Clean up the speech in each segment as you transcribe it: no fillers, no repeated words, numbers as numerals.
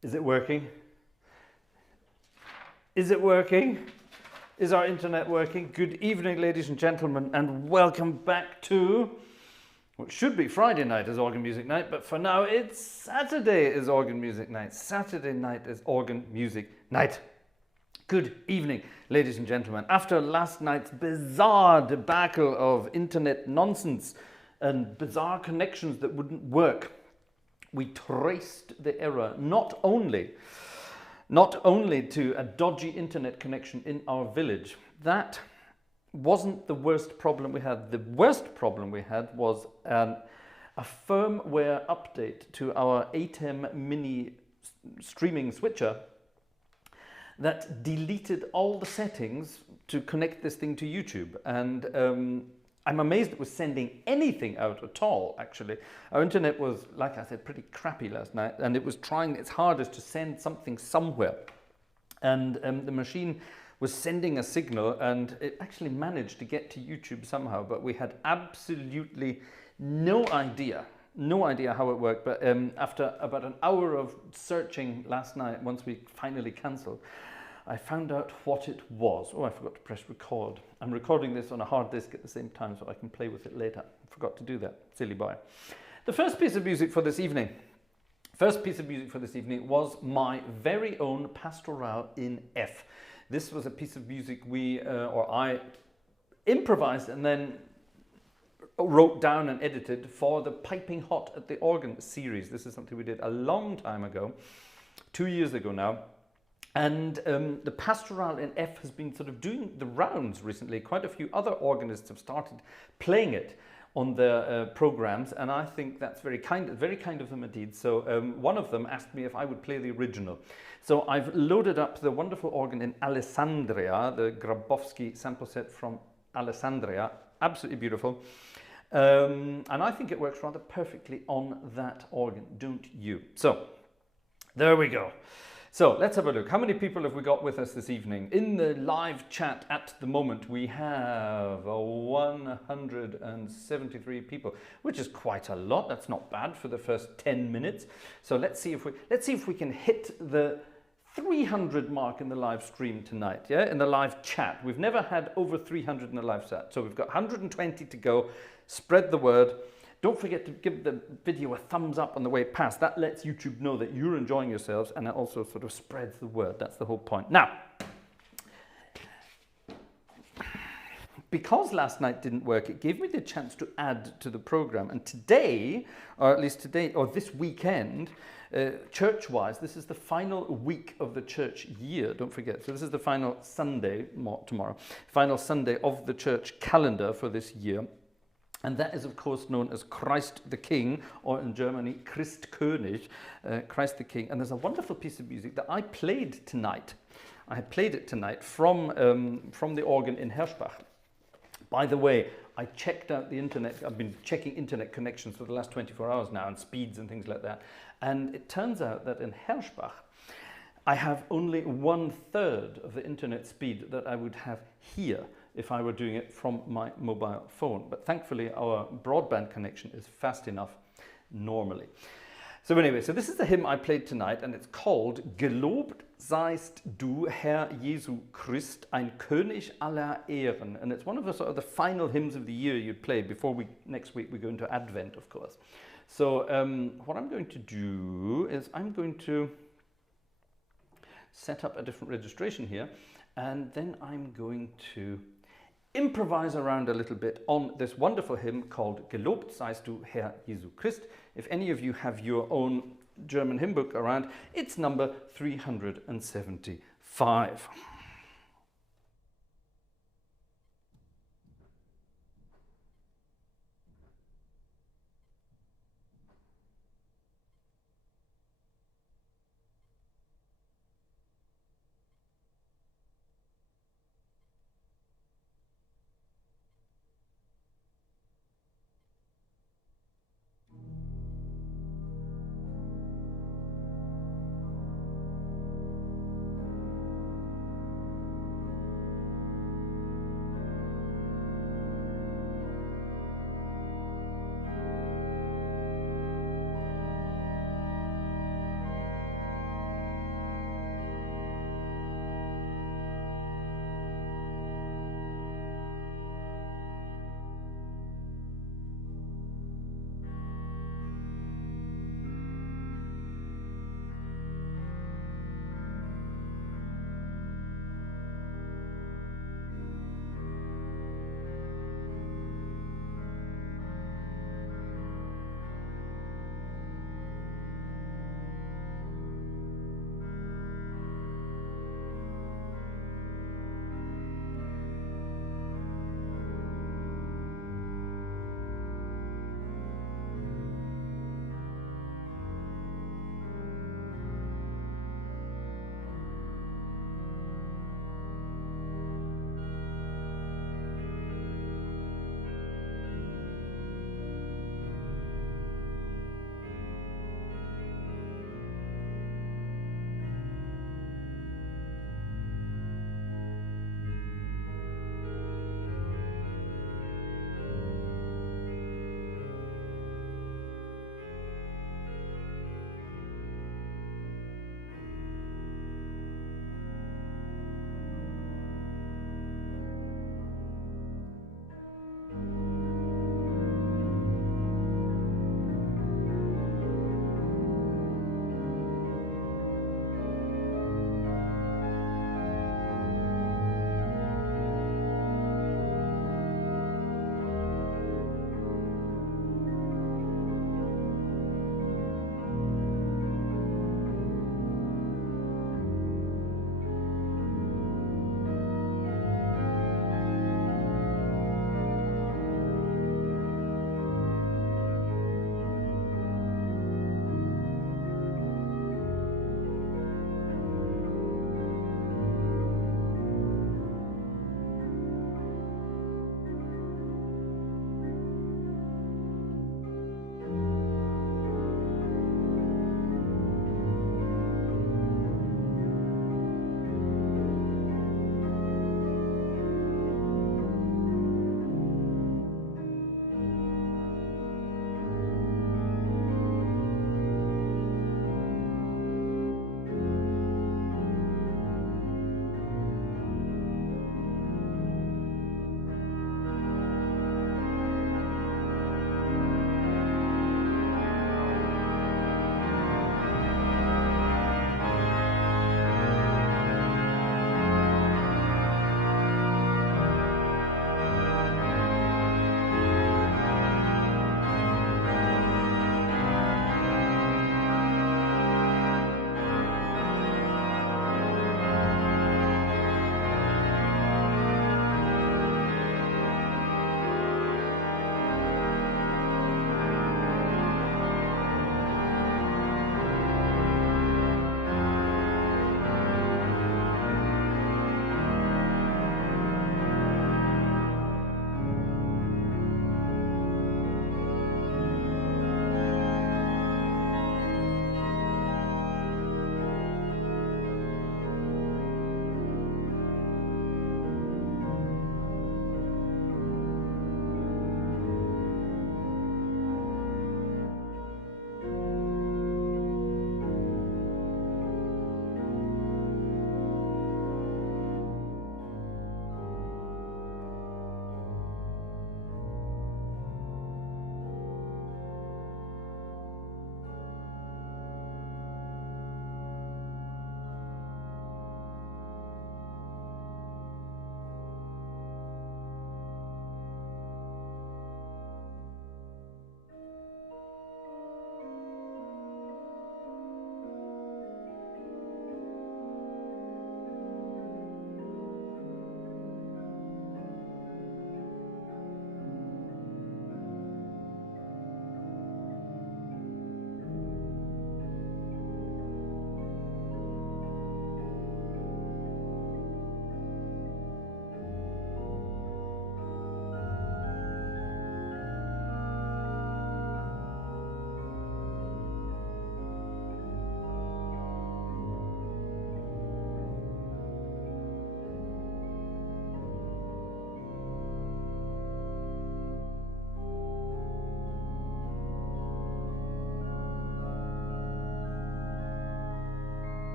Is it working? Is it working? Is our internet working? Good evening, ladies and gentlemen, and welcome back to what should be Friday night is organ music night, but for now it's Saturday is organ music night. Saturday night is organ music night. Good evening, ladies and gentlemen. After last night's bizarre debacle of internet nonsense and bizarre connections that wouldn't work, we traced the error not only to a dodgy internet connection in our village. That wasn't the worst problem we had. The worst problem we had was a firmware update to our ATEM mini streaming switcher that deleted all the settings to connect this thing to YouTube. And I'm amazed it was sending anything out at all, actually. Our internet was, like I said, pretty crappy last night, and it was trying its hardest to send something somewhere. And the machine was sending a signal, and it actually managed to get to YouTube somehow, but we had absolutely no idea how it worked. But after about an hour of searching last night, once we finally cancelled, I found out what it was. Oh, I forgot to press record. I'm recording this on a hard disk at the same time so I can play with it later. I forgot to do that, silly boy. The first piece of music for this evening was my very own Pastoral in F. This was a piece of music I improvised and then wrote down and edited for the Piping Hot at the Organ series. This is something we did a long time ago, 2 years ago now. And the Pastoral in F has been sort of doing the rounds recently. Quite a few other organists have started playing it on their programs, and I think that's very kind of them indeed. So one of them asked me if I would play the original. So I've loaded up the wonderful organ in Alessandria, the Grabowski sample set from Alessandria. Absolutely beautiful. And I think it works rather perfectly on that organ, don't you? So there we go. So let's have a look. How many people have we got with us this evening? In the live chat at the moment, we have 173 people, which is quite a lot. That's not bad for the first 10 minutes. So let's see if we can hit the 300 mark in the live stream tonight, yeah? In the live chat. We've never had over 300 in the live chat. So we've got 120 to go. Spread the word. Don't forget to give the video a thumbs up on the way past. That lets YouTube know that you're enjoying yourselves, and it also sort of spreads the word. That's the whole point. Now, because last night didn't work, it gave me the chance to add to the program. And today, or at least today, or this weekend, church-wise, this is the final week of the church year, don't forget. So this is the final Sunday, tomorrow, final Sunday of the church calendar for this year. And that is, of course, known as Christ the King, or in Germany, Christkönig, Christ the King. And there's a wonderful piece of music that I played tonight. I had played it tonight from the organ in Herschbach. By the way, I checked out the internet. I've been checking internet connections for the last 24 hours now, and speeds and things like that. And it turns out that in Herschbach, I have only 1/3 of the internet speed that I would have here if I were doing it from my mobile phone. But thankfully, our broadband connection is fast enough normally. So anyway, so this is the hymn I played tonight, and it's called Gelobt seist du, Herr Jesu Christ, ein König aller Ehren. And it's one of the sort of the final hymns of the year you'd play before next week we go into Advent, of course. So what I'm going to do is I'm going to set up a different registration here, and then I'm going to improvise around a little bit on this wonderful hymn called Gelobt seist du, Herr Jesu Christ. If any of you have your own German hymn book around, it's number 375.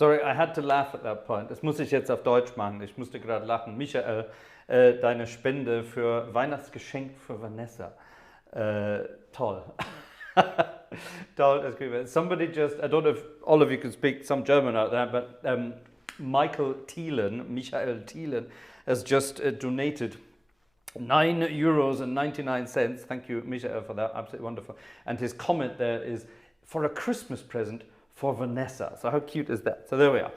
Sorry, I had to laugh at that point. Das muss ich jetzt auf Deutsch machen. Ich musste gerade lachen. Michael, deine Spende für Weihnachtsgeschenk für Vanessa. Toll. Toll, that's great. Somebody just, I don't know if all of you can speak some German out there, but Michael Thielen, has just donated €9.99. Thank you, Michael, for that. Absolutely wonderful. And his comment there is, for a Christmas present for Vanessa. So how cute is that? So there we are.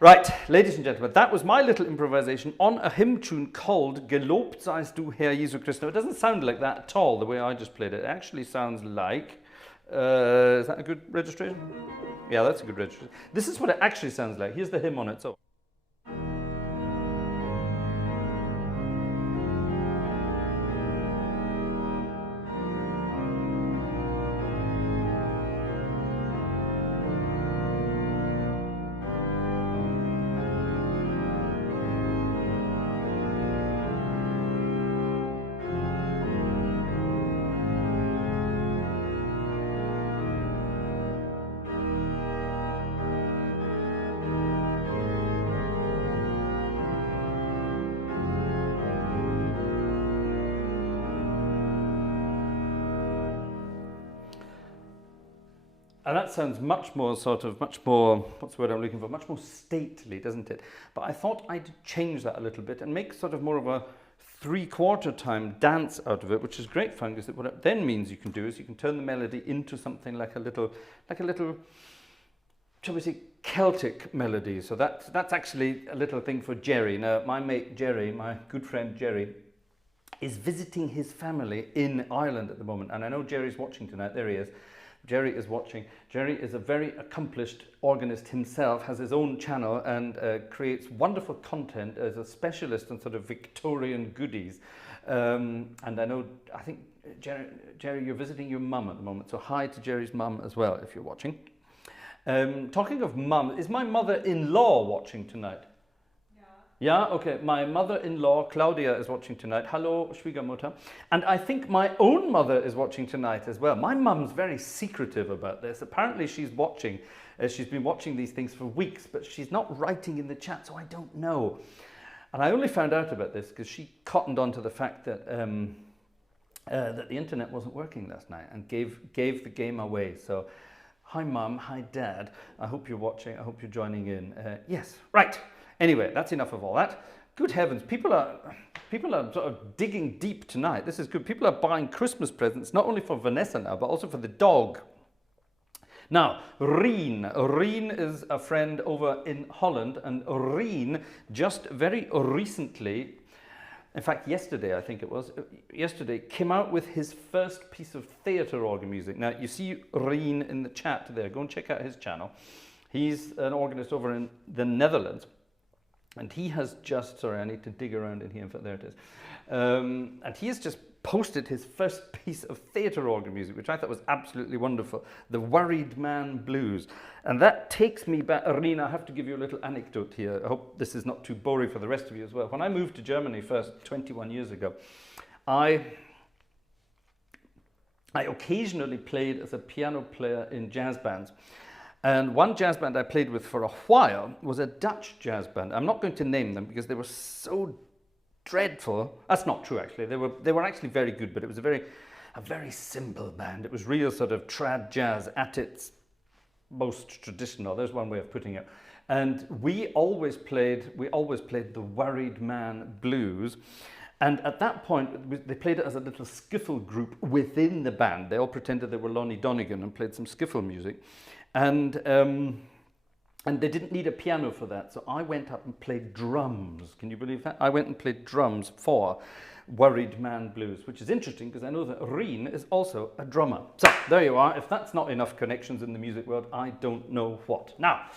Right, ladies and gentlemen, that was my little improvisation on a hymn tune called Gelobt seist du, Herr Jesu Christus. It doesn't sound like that at all, the way I just played it. It actually sounds like... is that a good registration? Yeah, that's a good registration. This is what it actually sounds like. Here's the hymn on its own. And that sounds much more what's the word I'm looking for, much more stately, doesn't it? But I thought I'd change that a little bit and make sort of more of a 3/4 time dance out of it, which is great fun, because what it then means you can do is you can turn the melody into something like a little, shall we say, Celtic melody. So that's actually a little thing for Jerry. Now, my mate Jerry, my good friend Jerry, is visiting his family in Ireland at the moment. And I know Jerry's watching tonight. There he is. Jerry is watching. Jerry is a very accomplished organist himself, has his own channel, and creates wonderful content as a specialist in sort of Victorian goodies. And I think, Jerry, you're visiting your mum at the moment, so hi to Jerry's mum as well, if you're watching. Talking of mum, is my mother-in-law watching tonight? Yeah, okay. My mother-in-law, Claudia, is watching tonight. Hello, Schwiegermutter. And I think my own mother is watching tonight as well. My mum's very secretive about this. Apparently she's watching. She's been watching these things for weeks, but she's not writing in the chat, so I don't know. And I only found out about this because she cottoned on to the fact that that the internet wasn't working last night and gave the game away. So, hi mum, hi dad. I hope you're watching. I hope you're joining in. Yes, right. Anyway, that's enough of all that. Good heavens, people are sort of digging deep tonight. This is good. People are buying Christmas presents, not only for Vanessa now, but also for the dog. Now, Rien is a friend over in Holland, and Rien just very recently, in fact yesterday I think it was, came out with his first piece of theatre organ music. Now, you see Rien in the chat there. Go and check out his channel. He's an organist over in the Netherlands. And he has just, sorry, I need to dig around in here, there it is. And he has just posted his first piece of theatre organ music, which I thought was absolutely wonderful, the Worried Man Blues. And that takes me back, Arena, I have to give you a little anecdote here. I hope this is not too boring for the rest of you as well. When I moved to Germany first, 21 years ago, I occasionally played as a piano player in jazz bands. And one jazz band I played with for a while was a Dutch jazz band. I'm not going to name them because they were so dreadful. That's not true, actually. They were actually very good, but it was a very simple band. It was real sort of trad jazz at its most traditional. There's one way of putting it. And we always played the Worried Man Blues. And at that point, they played it as a little skiffle group within the band. They all pretended they were Lonnie Donegan and played some skiffle music. And they didn't need a piano for that, so I went up and played drums. Can you believe that? I went and played drums for Worried Man Blues, which is interesting because I know that Rien is also a drummer. So there you are. If that's not enough connections in the music world, I don't know what. Now,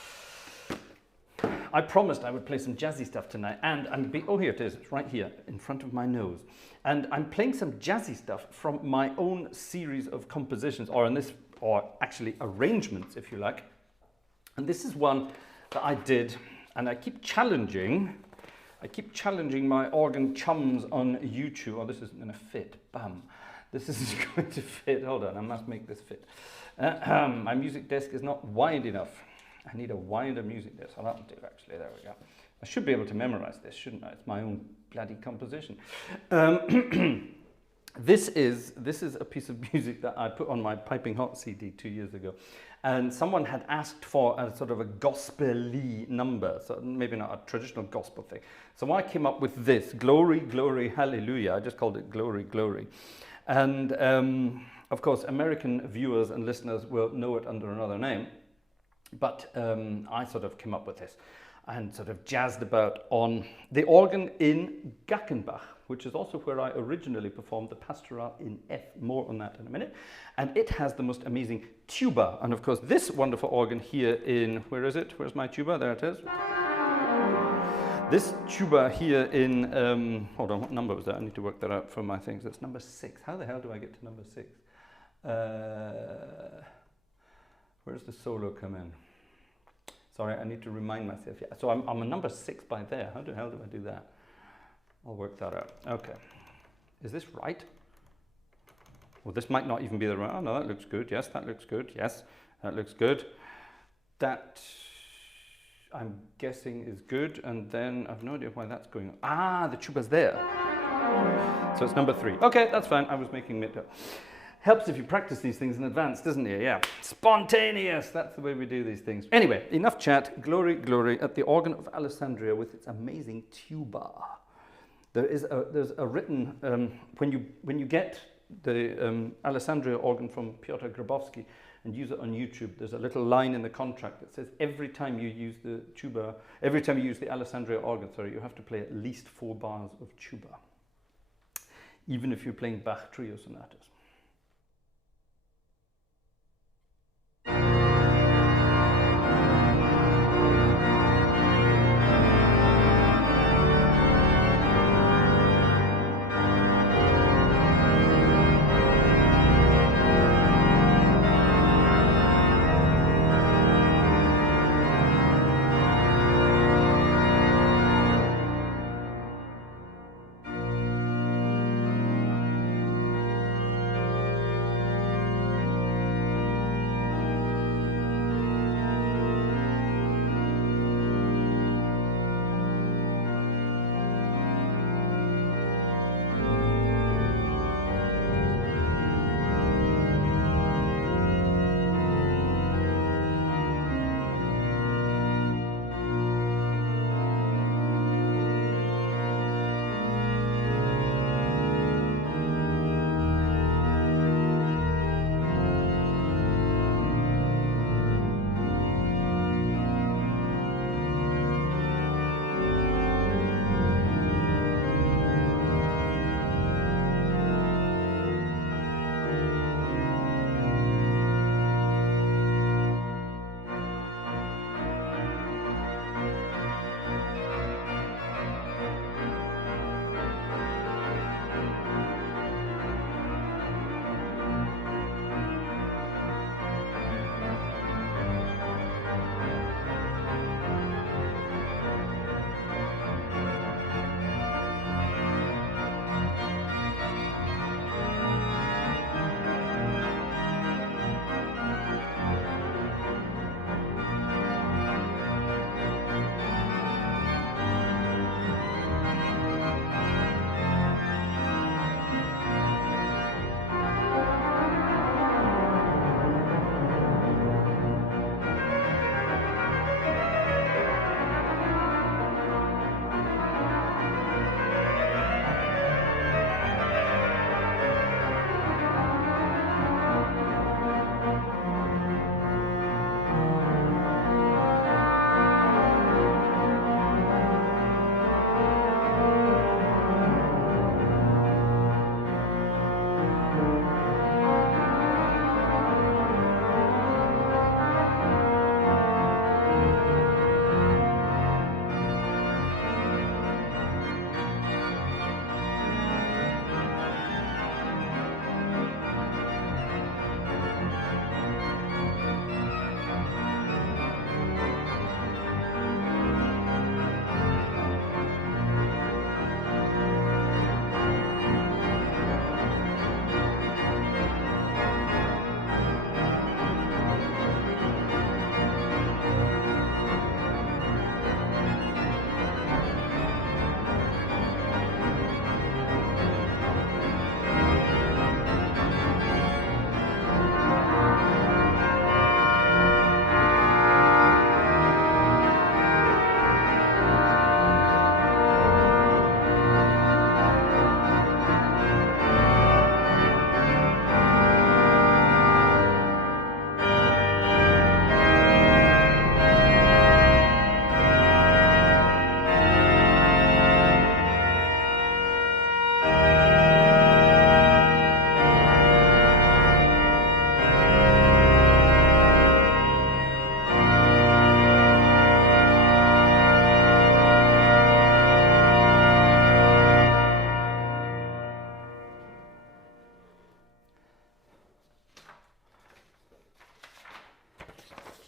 I promised I would play some jazzy stuff tonight, and oh, here it is. It's right here in front of my nose. And I'm playing some jazzy stuff from my own series of compositions, or actually arrangements, if you like. And this is one that I did, and I keep challenging my organ chums on YouTube. Oh, this isn't going to fit. Bam. This isn't going to fit. Hold on, I must make this fit. My music desk is not wide enough. I need a wider music disc. Oh, that'll do, actually. There we go. I should be able to memorize this, shouldn't I? It's my own bloody composition. This is a piece of music that I put on my Piping Hot CD 2 years ago. And someone had asked for a sort of a gospel-y number, so maybe not a traditional gospel thing. So I came up with this, Glory, Glory, Hallelujah. I just called it Glory, Glory. And of course, American viewers and listeners will know it under another name. But I sort of came up with this and sort of jazzed about on the organ in Gackenbach, which is also where I originally performed the Pastoral in F. More on that in a minute. And it has the most amazing tuba. And of course, this wonderful organ here in, where is it? Where's my tuba? There it is. This tuba here in, hold on, what number was that? I need to work that out for my things. That's number 6. How the hell do I get to number 6? Where does the solo come in? Sorry, I need to remind myself. Yeah. So I'm a number 6 by there. How the hell do I do that? I'll work that out. Okay. Is this right? Well, this might not even be the right. Oh, no, that looks good. Yes, that looks good. Yes, that looks good. That, I'm guessing, is good. And then I've no idea why that's going on. Ah, the tuba's there. So it's number 3. Okay, that's fine. I was making it up. Helps if you practice these things in advance, doesn't it? Yeah. Spontaneous. That's the way we do these things. Anyway, enough chat. Glory, glory at the organ of Alessandria with its amazing tuba. There's a written, when you get the Alessandria organ from Piotr Grabowski and use it on YouTube, there's a little line in the contract that says every time you use the tuba, every time you use the Alessandria organ, sorry, you have to play at least 4 bars of tuba, even if you're playing Bach trio sonatas.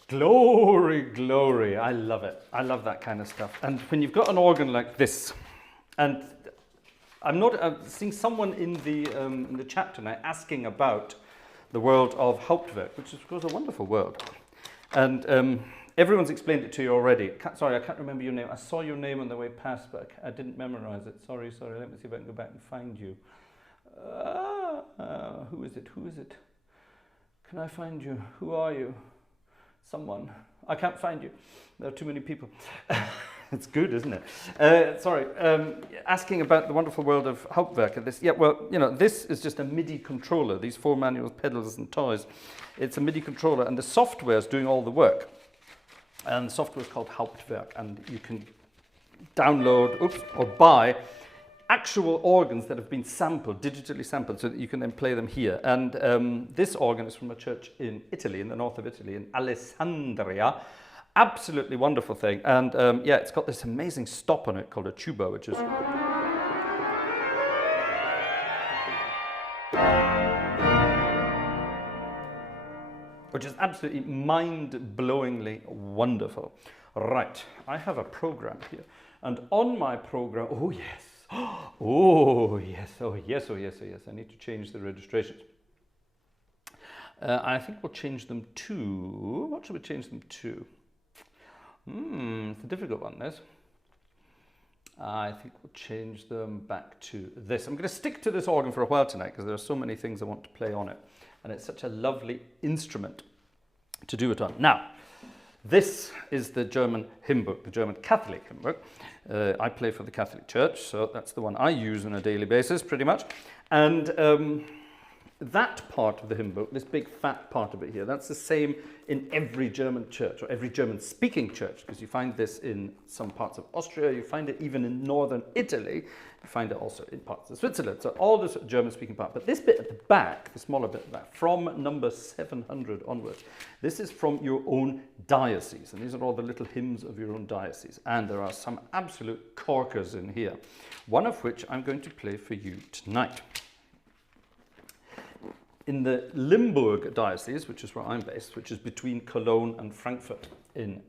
Glory, glory. I love it. I love that kind of stuff. And when you've got an organ like this, and I'm seeing someone in the chat tonight asking about the world of Hauptwerk, which is, of course, a wonderful world. And everyone's explained it to you already. Sorry, I can't remember your name. I saw your name on the way past, but I didn't memorize it. Sorry. Let me see if I can go back and find you. Who is it? Can I find you? Who are you? Someone. I can't find you. There are too many people. It's good, isn't it? Sorry. Asking about the wonderful world of Hauptwerk. This is just a MIDI controller. These 4 manual pedals and toys. It's a MIDI controller, and the software is doing all the work. And the software is called Hauptwerk, and you can download or buy actual organs that have been sampled, digitally sampled, so that you can then play them here. And this organ is from a church in Italy, in the north of Italy, in Alessandria. Absolutely wonderful thing. And it's got this amazing stop on it called a tuba, which is... absolutely mind-blowingly wonderful. Right, I have a program here. And on my program, oh yes, I need to change the registrations. I think we'll change them to, what should we change them to? It's a difficult one, this. I think we'll change them back to this. I'm going to stick to this organ for a while tonight because there are so many things I want to play on it. And it's such a lovely instrument to do it on. Now, this is the German hymn book, the German Catholic hymn book. I play for the Catholic Church, so that's the one I use on a daily basis, pretty much. And that part of the hymn book, this big fat part of it here, that's the same in every German church, or every German-speaking church, because you find this in some parts of Austria, you find it even in northern Italy, you find it also in parts of Switzerland, so all this German-speaking part. But this bit at the back, the smaller bit at the back, from number 700 onwards, this is from your own diocese, and these are all the little hymns of your own diocese. And there are some absolute corkers in here, one of which I'm going to play for you tonight. In the Limburg diocese, which is where I'm based, which is between Cologne and Frankfurt in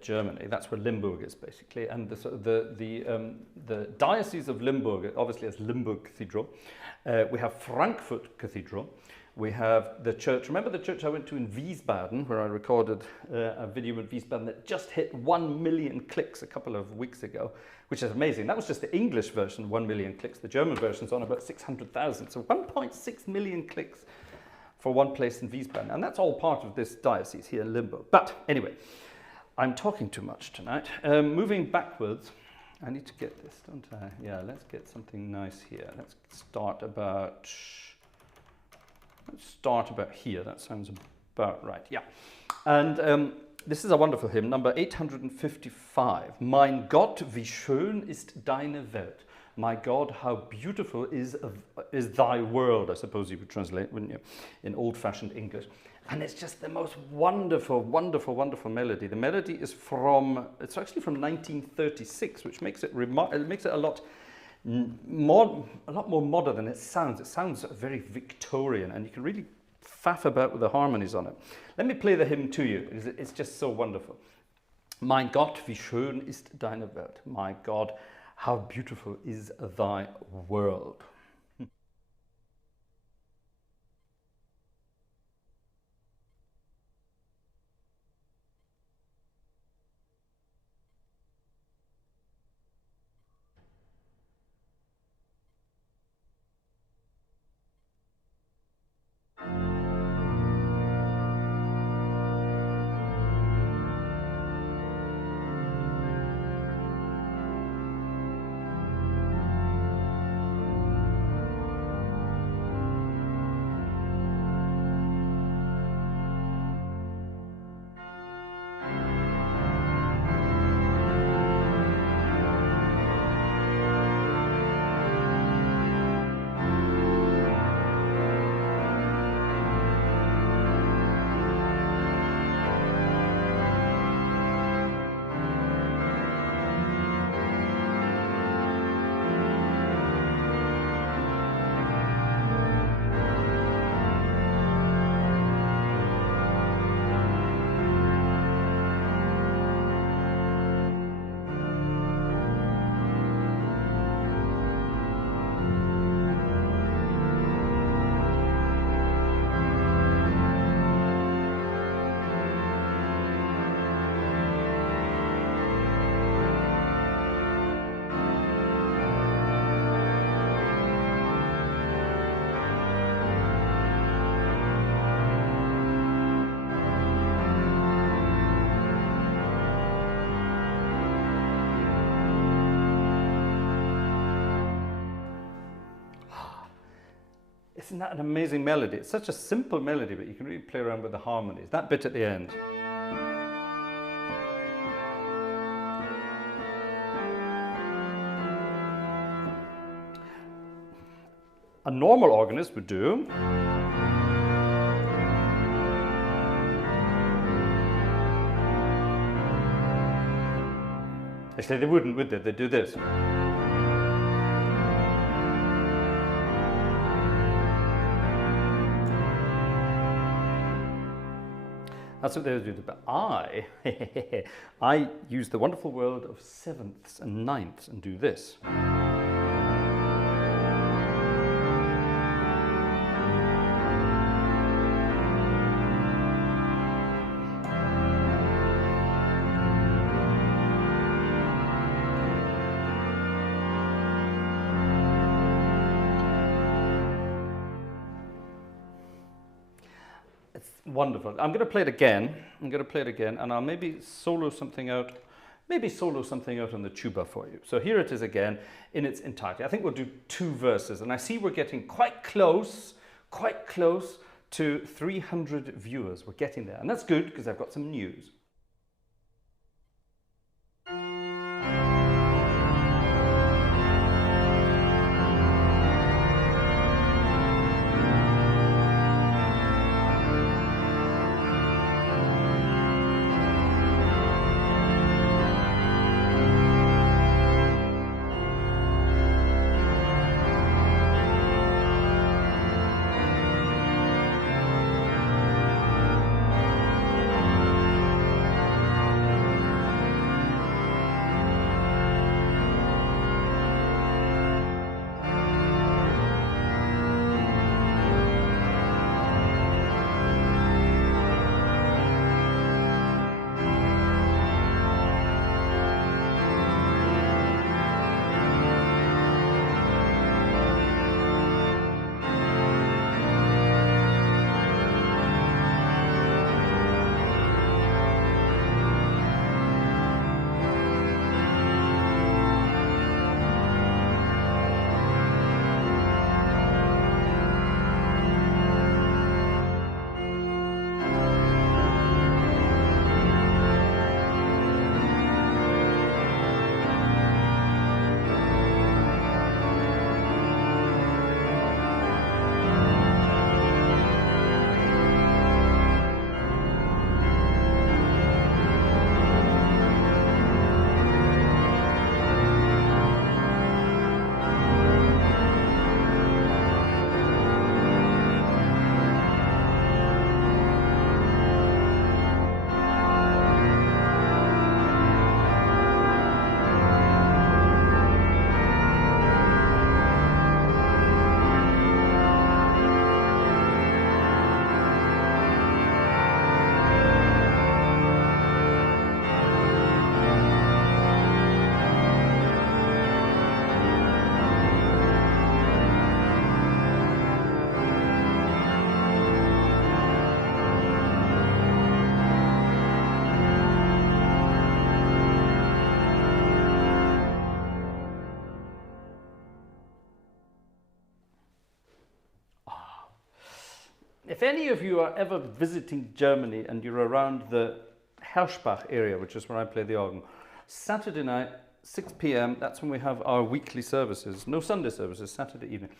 Germany, that's where Limburg is basically, and the diocese of Limburg obviously has Limburg Cathedral. We have Frankfurt Cathedral. We have the church. Remember the church I went to in Wiesbaden, where I recorded a video in Wiesbaden that just hit 1 million clicks a couple of weeks ago, which is amazing. That was just the English version, 1 million clicks. The German version's on about 600,000. So 1.6 million clicks for one place in Wiesbaden. And that's all part of this diocese here in Limburg. But anyway, I'm talking too much tonight. Moving backwards, I need to get this, don't I? Yeah, let's get something nice here. Let's start about here. That sounds about right. Yeah. And this is a wonderful hymn, number 855. Mein Gott, wie schön ist deine Welt. My God, how beautiful is thy world, I suppose you would translate, wouldn't you, in old-fashioned English. And it's just the most wonderful, wonderful, wonderful melody. The melody is it's actually from 1936, which makes it a lot more modern than it sounds. It sounds very Victorian, and you can really faff about with the harmonies on it. Let me play the hymn to you, because it's just so wonderful. Mein Gott, wie schön ist deine Welt. My God, how beautiful is thy world. Isn't that an amazing melody? It's such a simple melody, but you can really play around with the harmonies. That bit at the end. A normal organist would do. Actually, they wouldn't, would they? They'd do this. That's what they would do. But I use the wonderful world of sevenths and ninths and do this. Wonderful. I'm going to play it again. And I'll maybe solo something out on the tuba for you. So here it is again in its entirety. I think we'll do 2 verses, and I see we're getting quite close to 300 viewers. We're getting there, and that's good because I've got some news. If any of you are ever visiting Germany and you're around the Herschbach area, which is where I play the organ, Saturday night, 6 p.m, that's when we have our weekly services. No Sunday services, Saturday evening.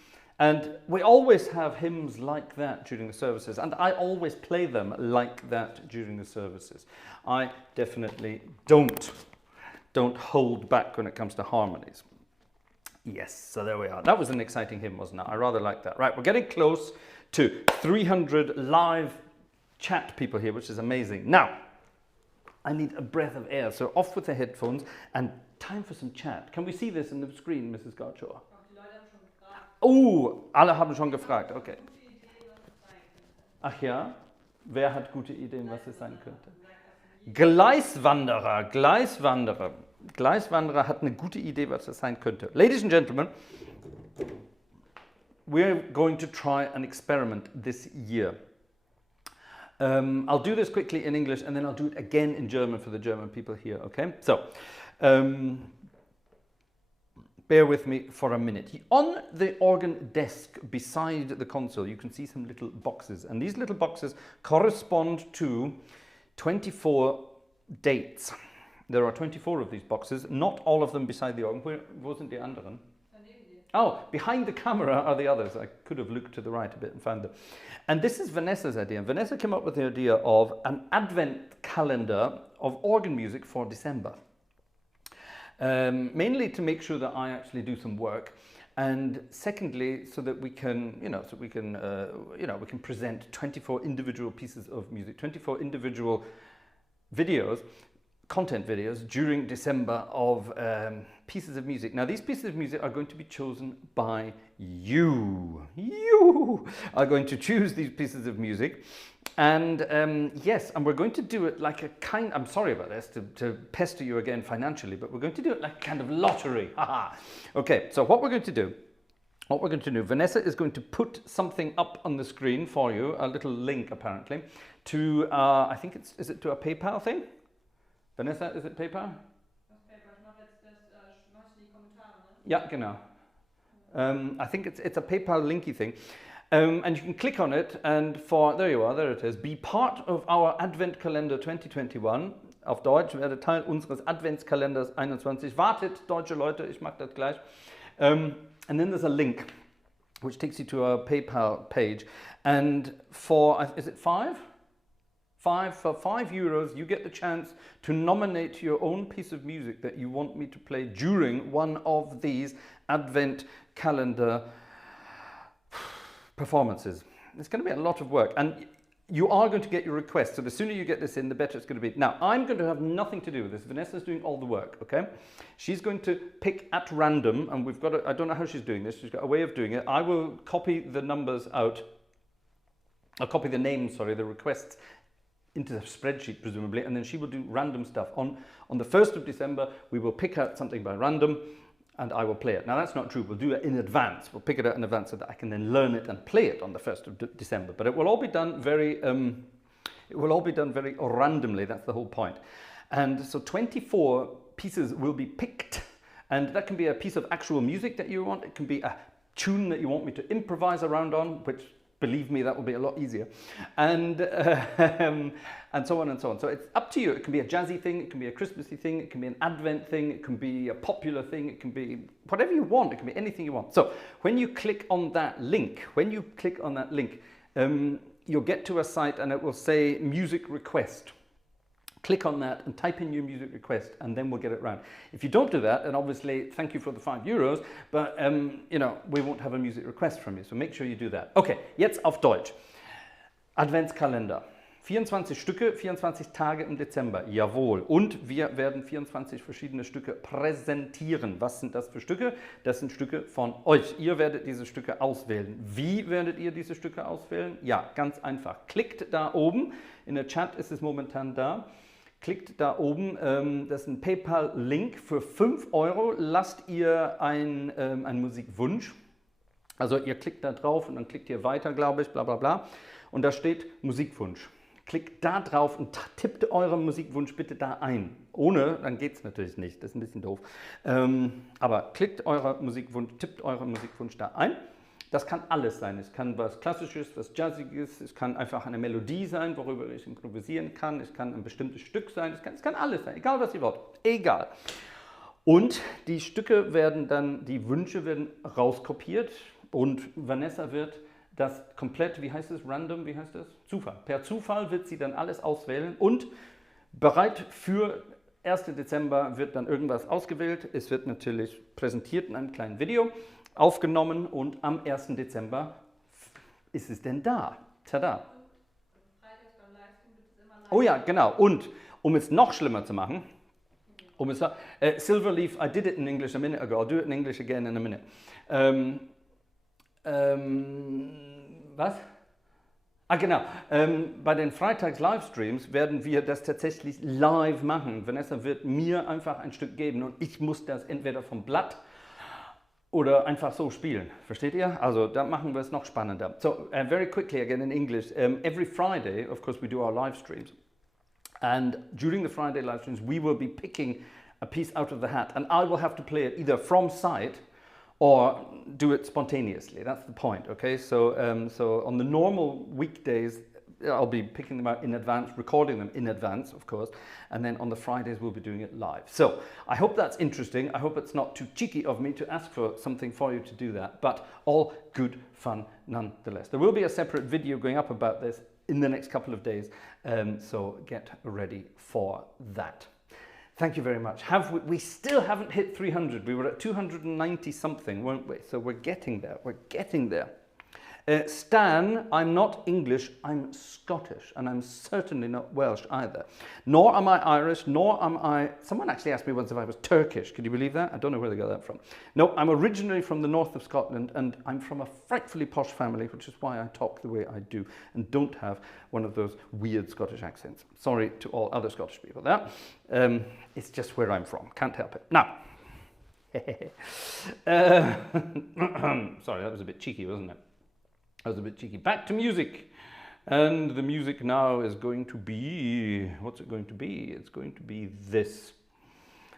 And we always have hymns like that during the services, and I always play them like that during the services. I definitely don't hold back when it comes to harmonies. Yes, so there we are. That was an exciting hymn, wasn't it? I rather like that. Right, we're getting close to 300 live chat people here, which is amazing. Now, I need a breath of air, so off with the headphones and time for some chat. Can we see this on the screen, Mrs. Gartshore? Oh, alle haben schon gefragt, okay. Ach ja, wer hat gute Ideen, was es sein könnte? Gleiswanderer hat eine gute Idee, was es sein könnte. Ladies and gentlemen, we're going to try an experiment this year. I'll do this quickly in English and then I'll do it again in German for the German people here, okay? So, bear with me for a minute. On the organ desk beside the console, you can see some little boxes, and these little boxes correspond to 24 dates. There are 24 of these boxes, not all of them beside the organ. Where wasn't the anderen? Oh, behind the camera are the others. I could have looked to the right a bit and found them. And this is Vanessa's idea. Vanessa came up with the idea of an advent calendar of organ music for December. Mainly to make sure that I actually do some work, and secondly, so that we can, we can present 24 individual pieces of music, 24 individual videos, content videos during December of pieces of music. Now, these pieces of music are going to be chosen by you. You are going to choose these pieces of music. And yes, and we're going to do it like a kind, I'm sorry about this, to pester you again financially, but we're going to do it like a kind of lottery. Okay, so what we're going to do, Vanessa is going to put something up on the screen for you, a little link apparently, to, I think is it to a PayPal thing? Vanessa, is it PayPal? Ja, genau. I think it's a PayPal linky thing. And you can click on it, and there you are, there it is. Be part of our Adventkalender 2021. Auf Deutsch, werde Teil unseres Adventskalenders 21. Wartet, deutsche Leute, ich mache das gleich. And then there's a link, which takes you to our PayPal page. And for, is it €5? For €5, you get the chance to nominate your own piece of music that you want me to play during one of these Advent calendar performances. It's going to be a lot of work, and you are going to get your request. So the sooner you get this in, the better it's going to be. Now, I'm going to have nothing to do with this. Vanessa's doing all the work, okay? She's going to pick at random, and we've got I don't know how she's doing this. She's got a way of doing it. I will copy the numbers out. I'll copy the names, sorry, the requests into the spreadsheet presumably, and then she will do random stuff. On the 1st of December, we will pick out something by random, and I will play it. Now, that's not true. We'll do it in advance. We'll pick it out in advance so that I can then learn it and play it on the 1st of December. But it will all be done very randomly. That's the whole point. And so 24 pieces will be picked, and that can be a piece of actual music that you want. It can be a tune that you want me to improvise around on, which, believe me, that will be a lot easier, and so on and so on. So it's up to you. It can be a jazzy thing, it can be a Christmassy thing, it can be an Advent thing, it can be a popular thing, it can be whatever you want. It can be anything you want. So when you click on that link, you'll get to a site and it will say music request. Click on that and type in your music request, and then we'll get it round. If you don't do that, then obviously thank you for the €5, but we won't have a music request from you, so make sure you do that. Okay, jetzt auf Deutsch. Adventskalender. 24 Stücke, 24 Tage im Dezember. Jawohl. Und wir werden 24 verschiedene Stücke präsentieren. Was sind das für Stücke? Das sind Stücke von euch. Ihr werdet diese Stücke auswählen. Wie werdet ihr diese Stücke auswählen? Ja, ganz einfach. Klickt da oben. In der Chat ist es momentan da. Klickt da oben, das ist ein PayPal-Link für €5. Lasst ihr einen Musikwunsch. Also ihr klickt da drauf und dann klickt ihr weiter, glaube ich, bla bla bla. Und da steht Musikwunsch. Klickt da drauf und tippt euren Musikwunsch bitte da ein. Ohne, dann geht es natürlich nicht, das ist ein bisschen doof. Aber tippt euren Musikwunsch da ein. Das kann alles sein. Es kann was Klassisches, was Jazziges, es kann einfach eine Melodie sein, worüber ich improvisieren kann, es kann ein bestimmtes Stück sein, es kann alles sein, egal was ihr wollt, egal. Und die Wünsche werden rauskopiert und Vanessa wird das komplett, wie heißt es, random, wie heißt das? Zufall. Per Zufall wird sie dann alles auswählen und bereit für 1. Dezember wird dann irgendwas ausgewählt. Es wird natürlich präsentiert in einem kleinen Video, aufgenommen, und am 1. Dezember ist es denn da. Tada! Oh ja, genau. Und um es noch schlimmer zu machen, Silverleaf, I did it in English a minute ago, I'll do it in English again in a minute. Was? Genau. Bei den Freitags-Livestreams werden wir das tatsächlich live machen. Vanessa wird mir einfach ein Stück geben und ich muss das entweder vom Blatt oder einfach so spielen. Versteht ihr? Also da machen wir es noch spannender. So, very quickly again in English. Every Friday, of course, we do our live streams. And during the Friday live streams, we will be picking a piece out of the hat, and I will have to play it either from sight or do it spontaneously. That's the point, okay? So, so on the normal weekdays, I'll be picking them out in advance, recording them in advance, of course, and then on the Fridays we'll be doing it live. So I hope that's interesting. I hope it's not too cheeky of me to ask for something for you to do that, but all good fun nonetheless. There will be a separate video going up about this in the next couple of days, so get ready for that. Thank you very much. We still haven't hit 300. We were at 290 something, weren't we? So we're getting there. We're getting there. Stan, I'm not English, I'm Scottish, and I'm certainly not Welsh either. Nor am I Irish, nor am I... Someone actually asked me once if I was Turkish. Could you believe that? I don't know where they got that from. No, I'm originally from the north of Scotland, and I'm from a frightfully posh family, which is why I talk the way I do, and don't have one of those weird Scottish accents. Sorry to all other Scottish people there. It's just where I'm from. Can't help it. Now... sorry, that was a bit cheeky, wasn't it? That was a bit cheeky. Back to music. And the music now is going to be... What's it going to be? It's going to be this.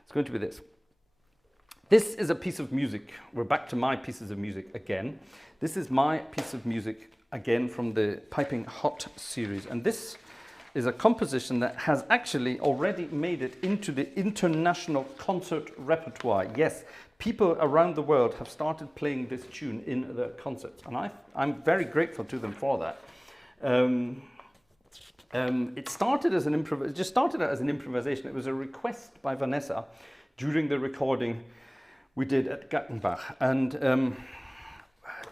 It's going to be this. This is a piece of music. We're back to my pieces of music again. This is my piece of music again from the Piping Hot series. And this is a composition that has actually already made it into the international concert repertoire. Yes, people around the world have started playing this tune in their concerts, and I'm very grateful to them for that. It started as it just started out as an improvisation. It was a request by Vanessa during the recording we did at Gartshore, and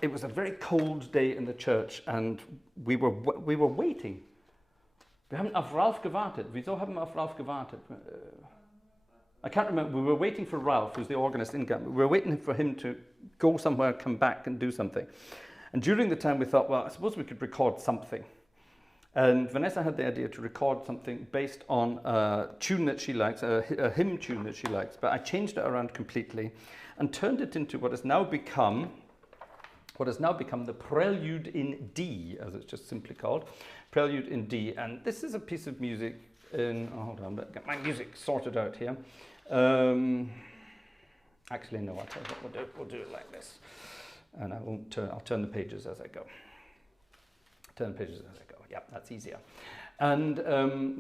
it was a very cold day in the church, and we were waiting. Wir haben auf Ralf gewartet. Wieso haben wir auf Ralf gewartet? I can't remember. We were waiting for Ralph, who's the organist in Gartshore. We were waiting for him to go somewhere, come back and do something. And during the time we thought, well, I suppose we could record something. And Vanessa had the idea to record something based on a tune that she likes, a hymn tune that she likes. But I changed it around completely and turned it into what has now become the Prelude in D, as it's just simply called. Prelude in D. And this is a piece of music in... Oh, hold on, let's get my music sorted out here. Actually, no, I'll tell you what we'll do it like this. And I'll turn the pages as I go. Turn the pages as I go. Yeah, that's easier. And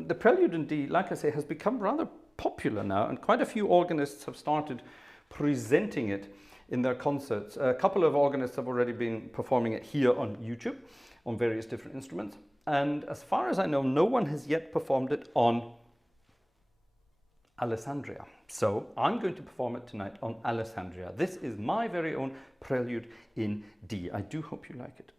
the Prelude in D, like I say, has become rather popular now, and quite a few organists have started presenting it in their concerts. A couple of organists have already been performing it here on YouTube on various different instruments. And as far as I know, no one has yet performed it on Alessandria. So I'm going to perform it tonight on Alessandria. This is my very own Prelude in D. I do hope you like it.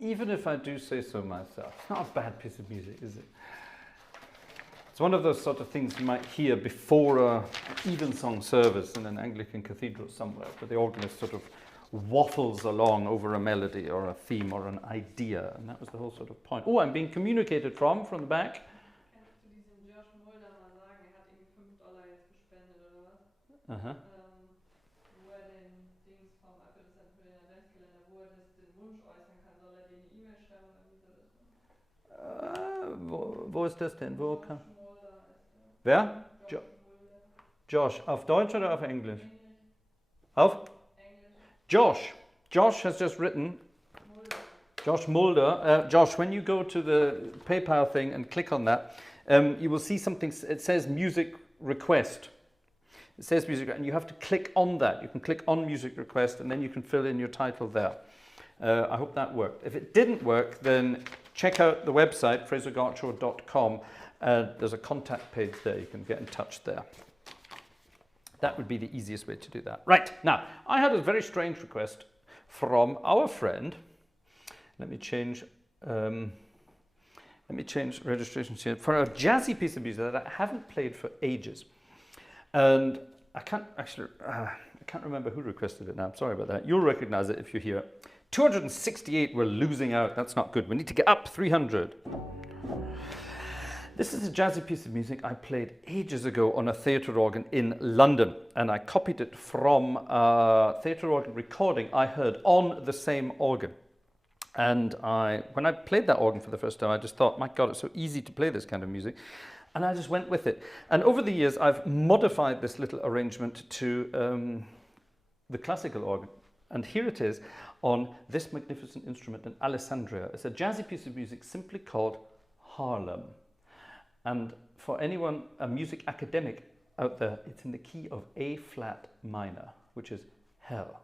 even if I do say so myself. It's not a bad piece of music, is it? It's one of those sort of things you might hear before an evensong service in an Anglican cathedral somewhere, where the organist sort of waffles along over a melody or a theme or an idea, and that was the whole sort of point. Oh, I'm being communicated from the back. Uh-huh. Wo den Dings vom Abgeordneten für den Adventskalender, wo den Wunsch äußern kann, soll dir eine E-Mail schreiben oder wie soll das machen? Wo ist das denn? Wo kann? Wer? Josh. Auf Deutsch oder auf Englisch? Auf? Josh. Josh has just written. Josh Mulder. Josh, when you go to the PayPal thing and click on that, you will see something. It says music request. It says music, and you have to click on that. You can click on music request, and then you can fill in your title there. I hope that worked. If it didn't work, then check out the website, frasergartshore.com. There's a contact page there. You can get in touch there. That would be the easiest way to do that. Right, now, I had a very strange request from our friend. Let me change registrations here. For a jazzy piece of music that I haven't played for ages. And I can't remember who requested it now. I'm sorry about that. You'll recognize it if you hear it. 268, we're losing out. That's not good. We need to get up 300. This is a jazzy piece of music I played ages ago on a theatre organ in London. And I copied it from a theatre organ recording I heard on the same organ. And when I played that organ for the first time, I just thought, my God, it's so easy to play this kind of music. And I just went with it. And over the years, I've modified this little arrangement to the classical organ. And here it is on this magnificent instrument in Alessandria. It's a jazzy piece of music simply called Harlem. And for anyone, a music academic out there, it's in the key of A flat minor, which is hell.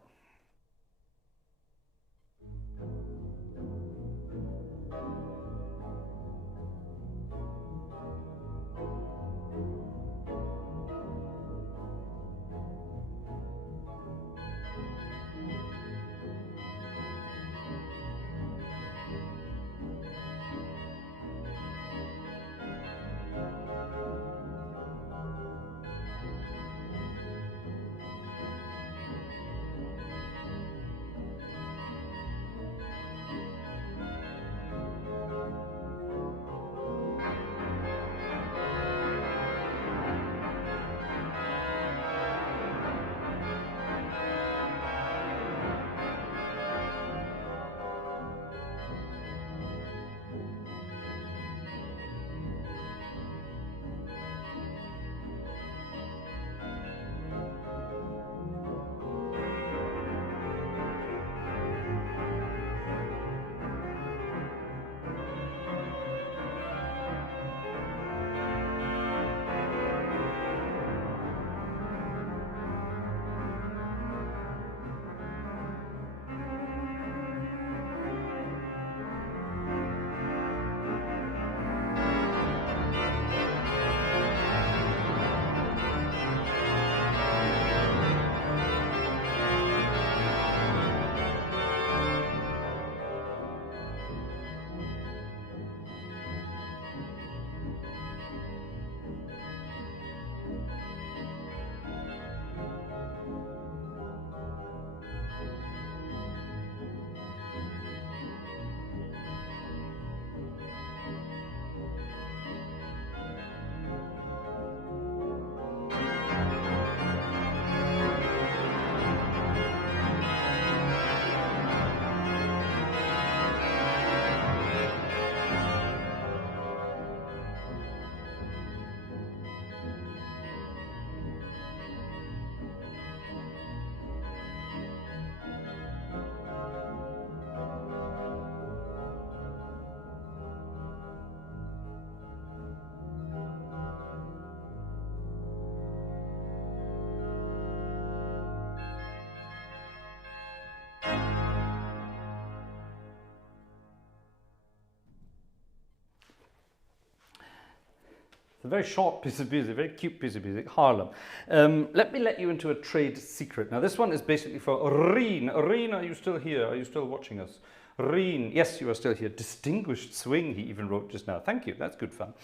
It's a very short piece of music, a very cute piece of music, Harlem. Let me let you into a trade secret. Now this one is basically for Rien. Rien, are you still here? Are you still watching us? Reen. Yes, you are still here. Distinguished swing, he even wrote just now. Thank you. That's good fun.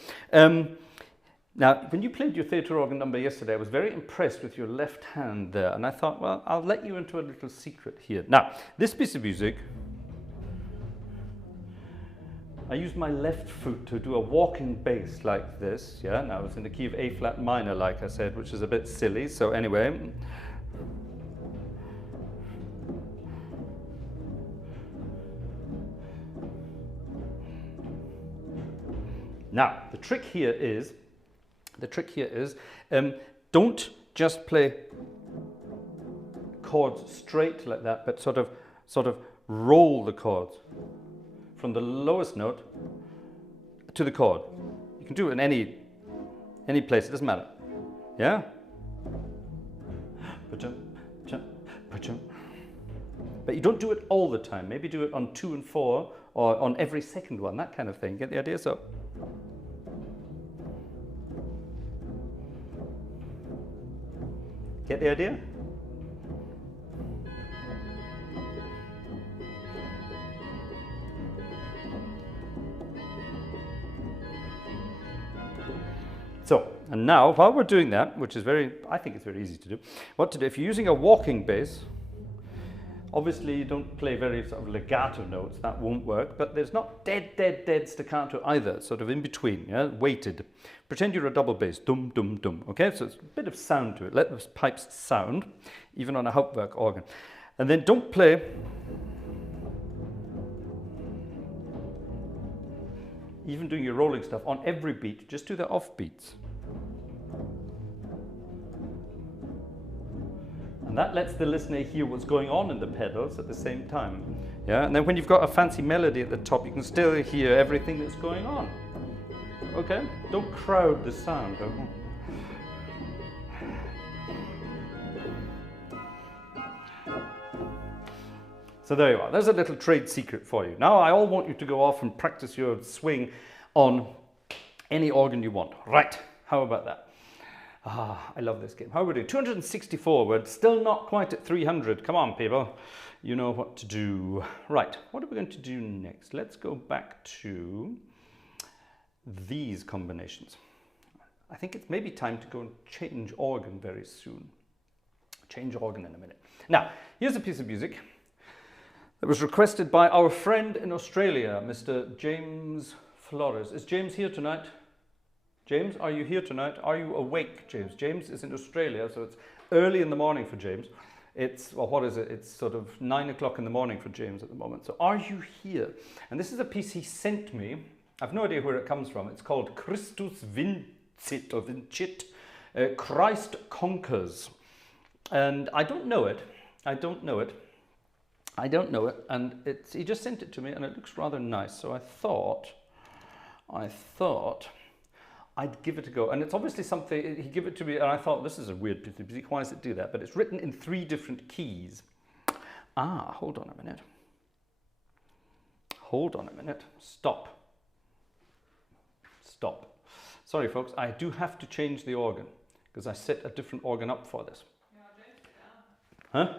Now, when you played your theatre organ number yesterday, I was very impressed with your left hand there. And I thought, well, I'll let you into a little secret here. Now, this piece of music, I used my left foot to do a walking bass like this. Yeah, now it's in the key of A flat minor, like I said, which is a bit silly. So anyway. Now, the trick here is, don't just play chords straight like that, but sort of roll the chords from the lowest note to the chord. You can do it in any place, it doesn't matter. Yeah? But you don't do it all the time. Maybe do it on 2 and 4 or on every second one, that kind of thing. Get the idea? So. Get the idea? So, and now, while we're doing that, which is I think it's very easy to do, what to do, if you're using a walking bass, obviously you don't play very sort of legato notes, that won't work, but there's not dead staccato either, it's sort of in between, yeah, weighted. Pretend you're a double bass, dum, dum, dum, okay? So it's a bit of sound to it, let those pipes sound, even on a Hauptwerk organ. And then don't play even doing your rolling stuff on every beat, just do the off beats. And that lets the listener hear what's going on in the pedals at the same time. Yeah, and then when you've got a fancy melody at the top, you can still hear everything that's going on. Okay? Don't crowd the sound. So there you are. There's a little trade secret for you. Now I all want you to go off and practice your swing on any organ you want. Right, how about that? Ah, I love this game. How are we doing? 264, we're still not quite at 300. Come on, people. You know what to do. Right, what are we going to do next? Let's go back to these combinations. I think it's maybe time to go and change organ very soon. Change organ in a minute. Now, here's a piece of music that was requested by our friend in Australia, Mr. James Flores. Is James here tonight? James, are you here tonight? Are you awake, James? James is in Australia, so it's early in the morning for James. It's, well, what is it? It's sort of 9 o'clock in the morning for James at the moment. So are you here? And this is a piece he sent me. I've no idea where it comes from. It's called Christus Vincit, or Vincit, Christ Conquers. And I don't know it. And he just sent it to me and it looks rather nice. So I thought I'd give it a go. And it's obviously something, he gave it to me and I thought, this is a weird piece of music, why does it do that? But it's written in 3 different keys. Ah, hold on a minute. Stop. Sorry folks, I do have to change the organ because I set a different organ up for this. Huh?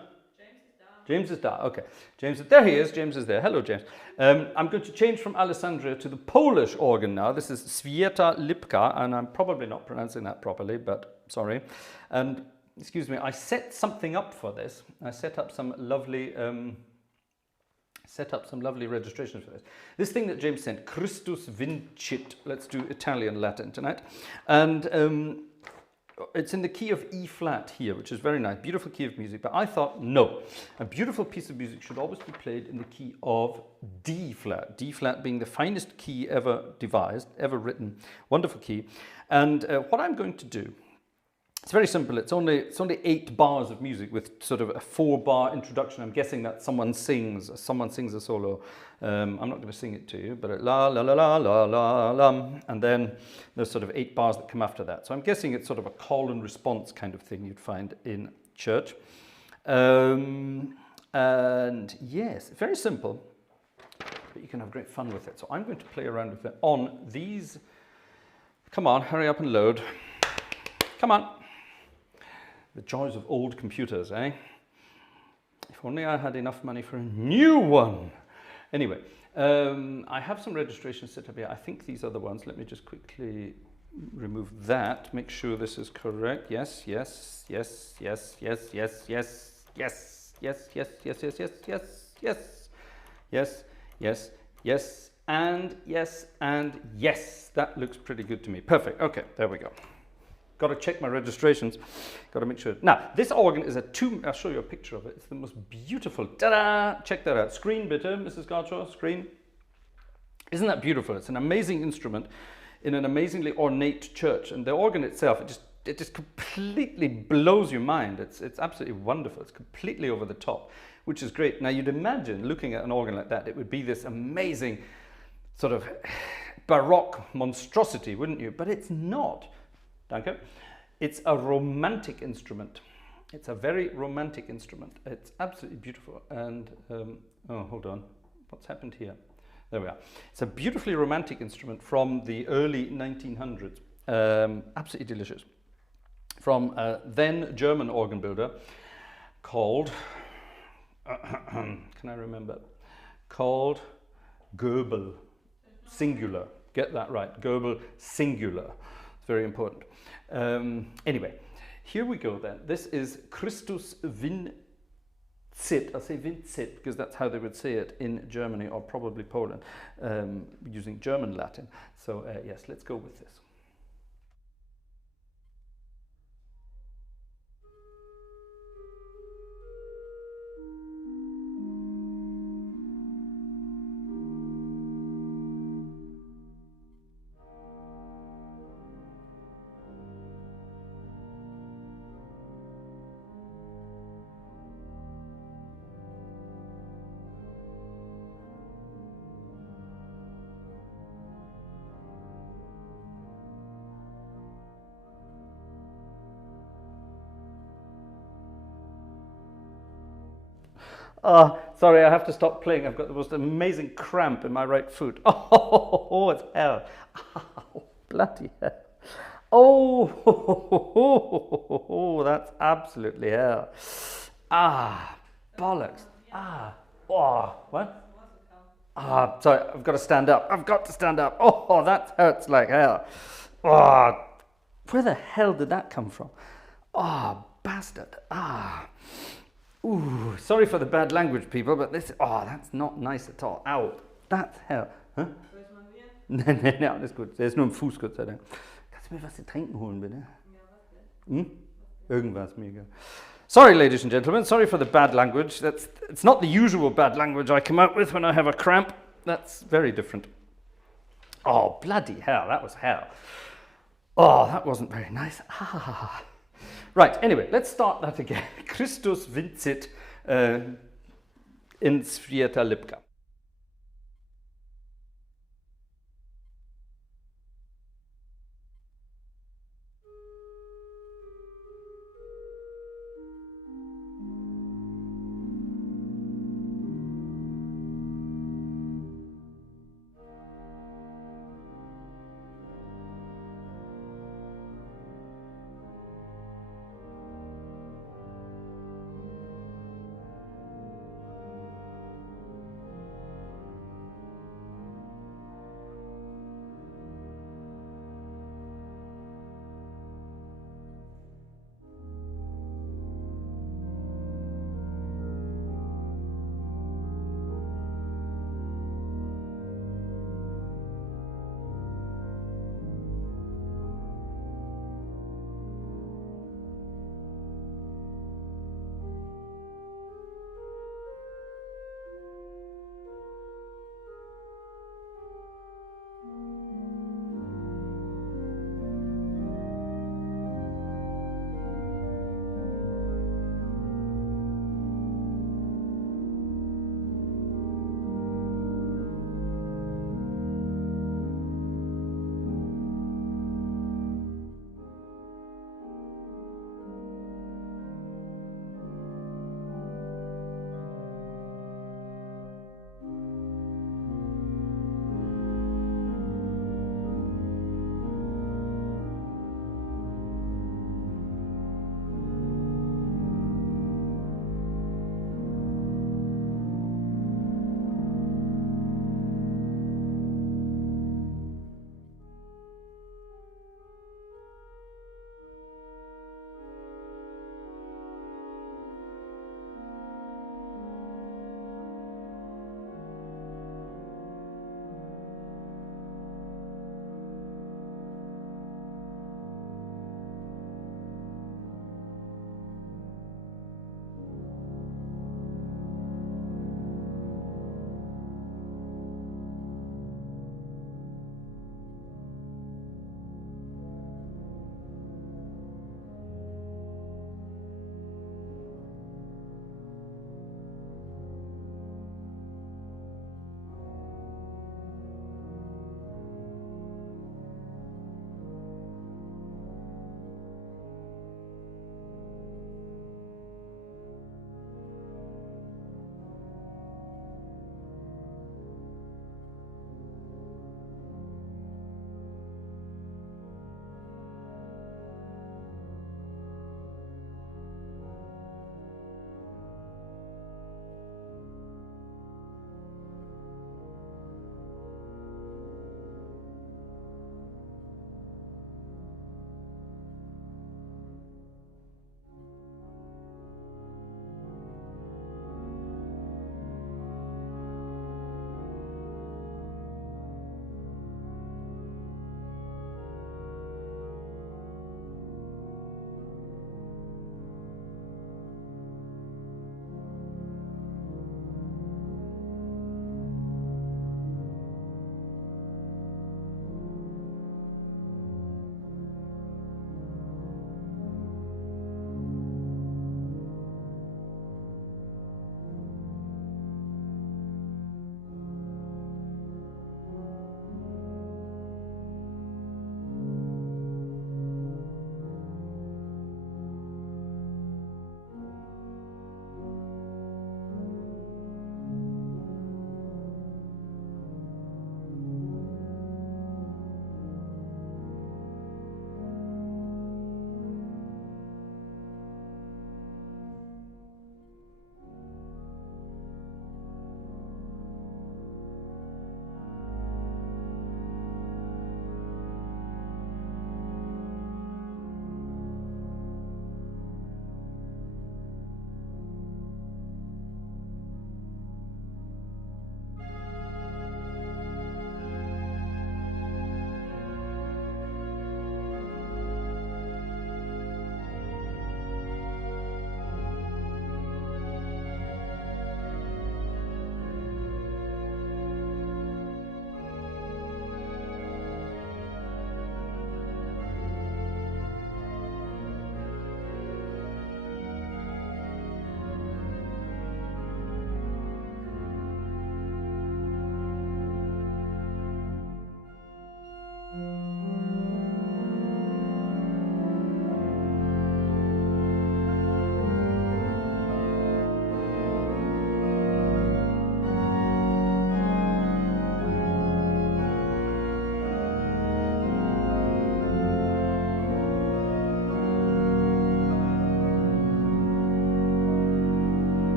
James is there, okay. There he is, James is there. Hello, James. I'm going to change from Alessandria to the Polish organ now. This is Swieta Lipka, and I'm probably not pronouncing that properly, but sorry. And, excuse me, I set something up for this. I set up some lovely registrations for this. This thing that James sent, Christus Vincit. Let's do Italian Latin tonight. And it's in the key of E flat here, which is very nice, beautiful key of music. But I thought, no, a beautiful piece of music should always be played in the key of D flat. D flat being the finest key ever devised, ever written, wonderful key. And what I'm going to do, it's very simple. It's only 8 bars of music with sort of a 4-bar introduction. I'm guessing that someone sings a solo. I'm not going to sing it to you, but la la la la la la la, and then there's sort of 8 bars that come after that. So I'm guessing it's sort of a call and response kind of thing you'd find in church. And yes, very simple, but you can have great fun with it. So I'm going to play around with it on these. Come on, hurry up and load. Come on. The joys of old computers, eh? If only I had enough money for a new one. Anyway, I have some registrations set up here. I think these are the ones. Let me just quickly remove that. Make sure this is correct. Yes, yes, yes, yes, yes, yes, yes, yes, yes, yes, yes, yes, yes, yes, yes, yes, yes, yes, and yes, and yes. That looks pretty good to me. Perfect. Okay, there we go. Got to check my registrations. Got to make sure. Now, this organ is a I'll show you a picture of it. It's the most beautiful. Ta-da! Check that out. Screen, bitte, Mrs. Gartshore. Screen. Isn't that beautiful? It's an amazing instrument in an amazingly ornate church. And the organ itself, it just completely blows your mind. It's absolutely wonderful. It's completely over the top, which is great. Now, you'd imagine looking at an organ like that, it would be this amazing sort of Baroque monstrosity, wouldn't you? But it's not. Danke. It's a romantic instrument. It's a very romantic instrument. It's absolutely beautiful. And, oh, hold on. What's happened here? There we are. It's a beautifully romantic instrument from the early 1900s. Absolutely delicious. From a then German organ builder called, can I remember? Called Goebel, singular. Get that right. Goebel, singular. It's very important. Anyway, here we go then. This is Christus Vincit. I say Vincit because that's how they would say it in Germany or probably Poland, using German Latin. So yes, let's go with this. Oh, sorry, I have to stop playing. I've got the most amazing cramp in my right foot. Oh, it's hell. Oh, bloody hell. Oh, that's absolutely hell. Ah, bollocks. Ah, oh, what? Ah, sorry, I've got to stand up. I've got to stand up. Oh, that hurts like hell. Oh, where the hell did that come from? Oh, bastard. Ah. Ooh, sorry for the bad language, people, but this, oh, that's not nice at all. Ow, that's hell. Huh? Nein, alles gut. Der ist nur im Fuß, Gott sei Dank. Kannst du mir was zu trinken holen, bitte? Ja, was denn? Irgendwas, mega. Sorry, ladies and gentlemen, sorry for the bad language. It's not the usual bad language I come out with when I have a cramp. That's very different. Oh, bloody hell, that was hell. Oh, that wasn't very nice. Ah. Right, anyway, let's start that again. Christus Vincit in Svieta Lipka.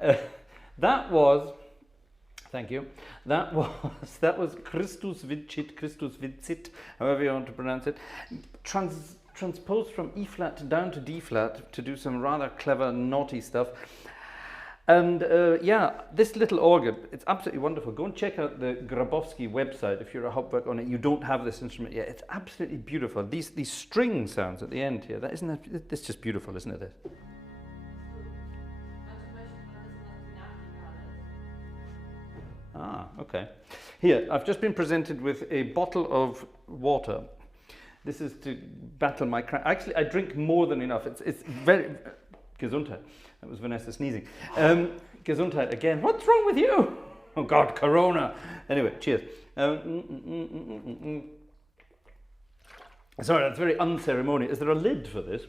That was, thank you, that was Christus Vincit, however you want to pronounce it, transposed from E flat down to D flat to do some rather clever, naughty stuff. And yeah, this little organ, it's absolutely wonderful. Go and check out the Grabowski website if you're a Hauptwerk on it. You don't have this instrument yet. It's absolutely beautiful. These string sounds at the end here, that's just beautiful, isn't it? Ah, okay. Here, I've just been presented with a bottle of water. This is to battle my cramp. Actually, I drink more than enough. It's very... Gesundheit. That was Vanessa sneezing. Gesundheit again. What's wrong with you? Oh God, Corona. Anyway, cheers. Sorry, that's very unceremonious. Is there a lid for this?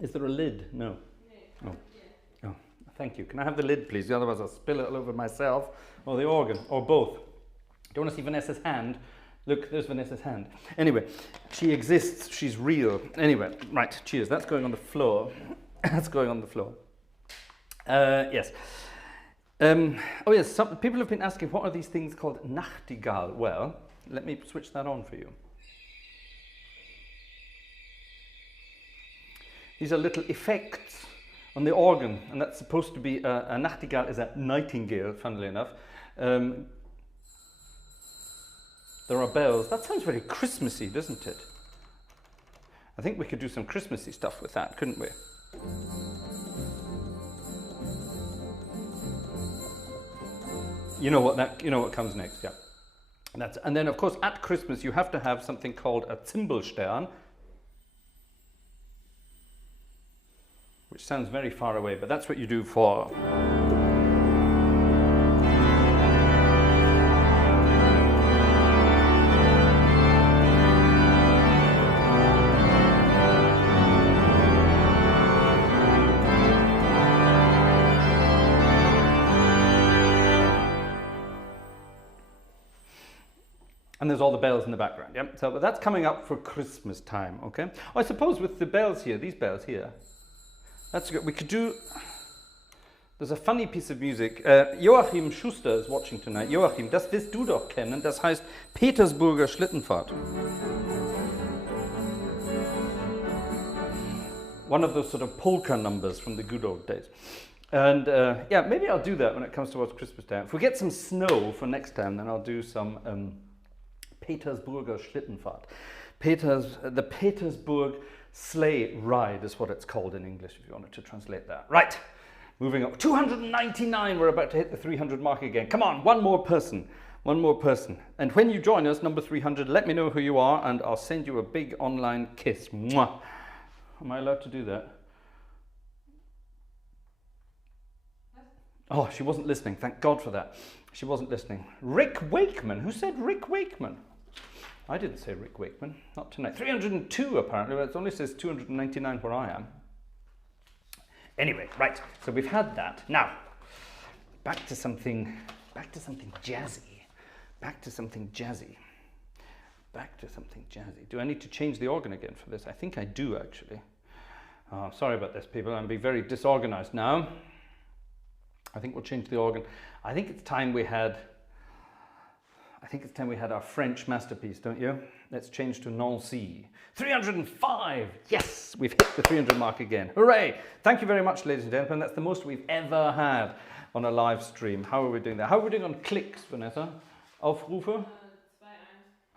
Is there a lid? No. Oh. Oh, thank you. Can I have the lid, please? Otherwise I'll spill it all over myself or the organ, or both. Do you want to see Vanessa's hand? Look, there's Vanessa's hand. Anyway, she exists, she's real. Anyway, right, cheers. That's going on the floor. That's going on the floor. Yes. Oh yes, some people have been asking, what are these things called? Nachtigall. Well, let me switch that on for you. These are little effects on the organ, and that's supposed to be, a Nachtigall is a nightingale, funnily enough. There are bells. That sounds very Christmassy, doesn't it? I think we could do some Christmassy stuff with that, couldn't we? You know what comes next, yeah. And then of course at Christmas you have to have something called a Zimbelstern, which sounds very far away, but that's what you do for... And there's all the bells in the background, yeah? So, but that's coming up for Christmas time, okay? I suppose with the bells here, these bells here, that's good. We could do... There's a funny piece of music. Joachim Schuster is watching tonight. Joachim, das wirst du doch kennen. Das heißt Petersburger Schlittenfahrt. One of those sort of polka numbers from the good old days. And yeah, maybe I'll do that when it comes towards Christmas time. If we get some snow for next time, then I'll do some... Petersburger Schlittenfahrt. The Petersburg sleigh ride is what it's called in English, if you wanted to translate that. Right, moving up. 299, we're about to hit the 300 mark again. Come on, one more person. And when you join us, number 300, let me know who you are and I'll send you a big online kiss. Mwah. Am I allowed to do that? Oh, she wasn't listening. Thank God for that. She wasn't listening. Rick Wakeman. Who said Rick Wakeman? I didn't say Rick Wakeman. Not tonight. 302 apparently. But it only says 299 where I am. Anyway, right. So we've had that. Now, back to something jazzy. Do I need to change the organ again for this? I think I do actually. Oh, sorry about this, people. I'm being very disorganized now. I think we'll change the organ. I think it's time we had our French masterpiece, don't you? Let's change to Nancy. 305! Yes! We've hit the 300 mark again. Hooray! Thank you very much, ladies and gentlemen. That's the most we've ever had on a live stream. How are we doing there? How are we doing on clicks, Vanessa? Aufrufe?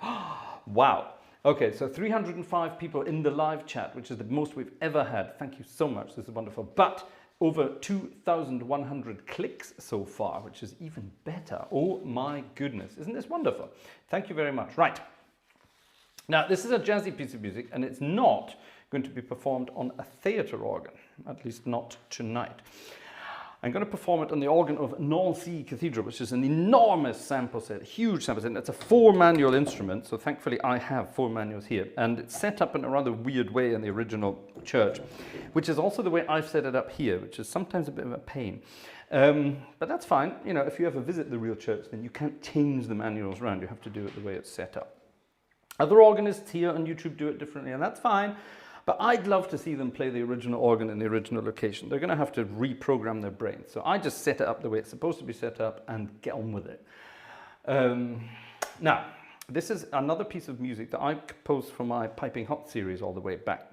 2-1. Wow. Okay, so 305 people in the live chat, which is the most we've ever had. Thank you so much. This is wonderful. But over 2,100 clicks so far, which is even better. Oh my goodness. Isn't this wonderful? Thank you very much. Right. Now, this is a jazzy piece of music, and it's not going to be performed on a theatre organ, at least not tonight. I'm going to perform it on the organ of Nancy Cathedral, which is an enormous sample set, a huge sample set. And it's a 4-manual instrument, so thankfully I have 4 manuals here. And it's set up in a rather weird way in the original church, which is also the way I've set it up here, which is sometimes a bit of a pain. But that's fine. You know, if you ever visit the real church, then you can't change the manuals around. You have to do it the way it's set up. Other organists here on YouTube do it differently, and that's fine. But I'd love to see them play the original organ in the original location. They're going to have to reprogram their brains. So I just set it up the way it's supposed to be set up and get on with it. Now, this is another piece of music that I composed for my Piping Hot series all the way back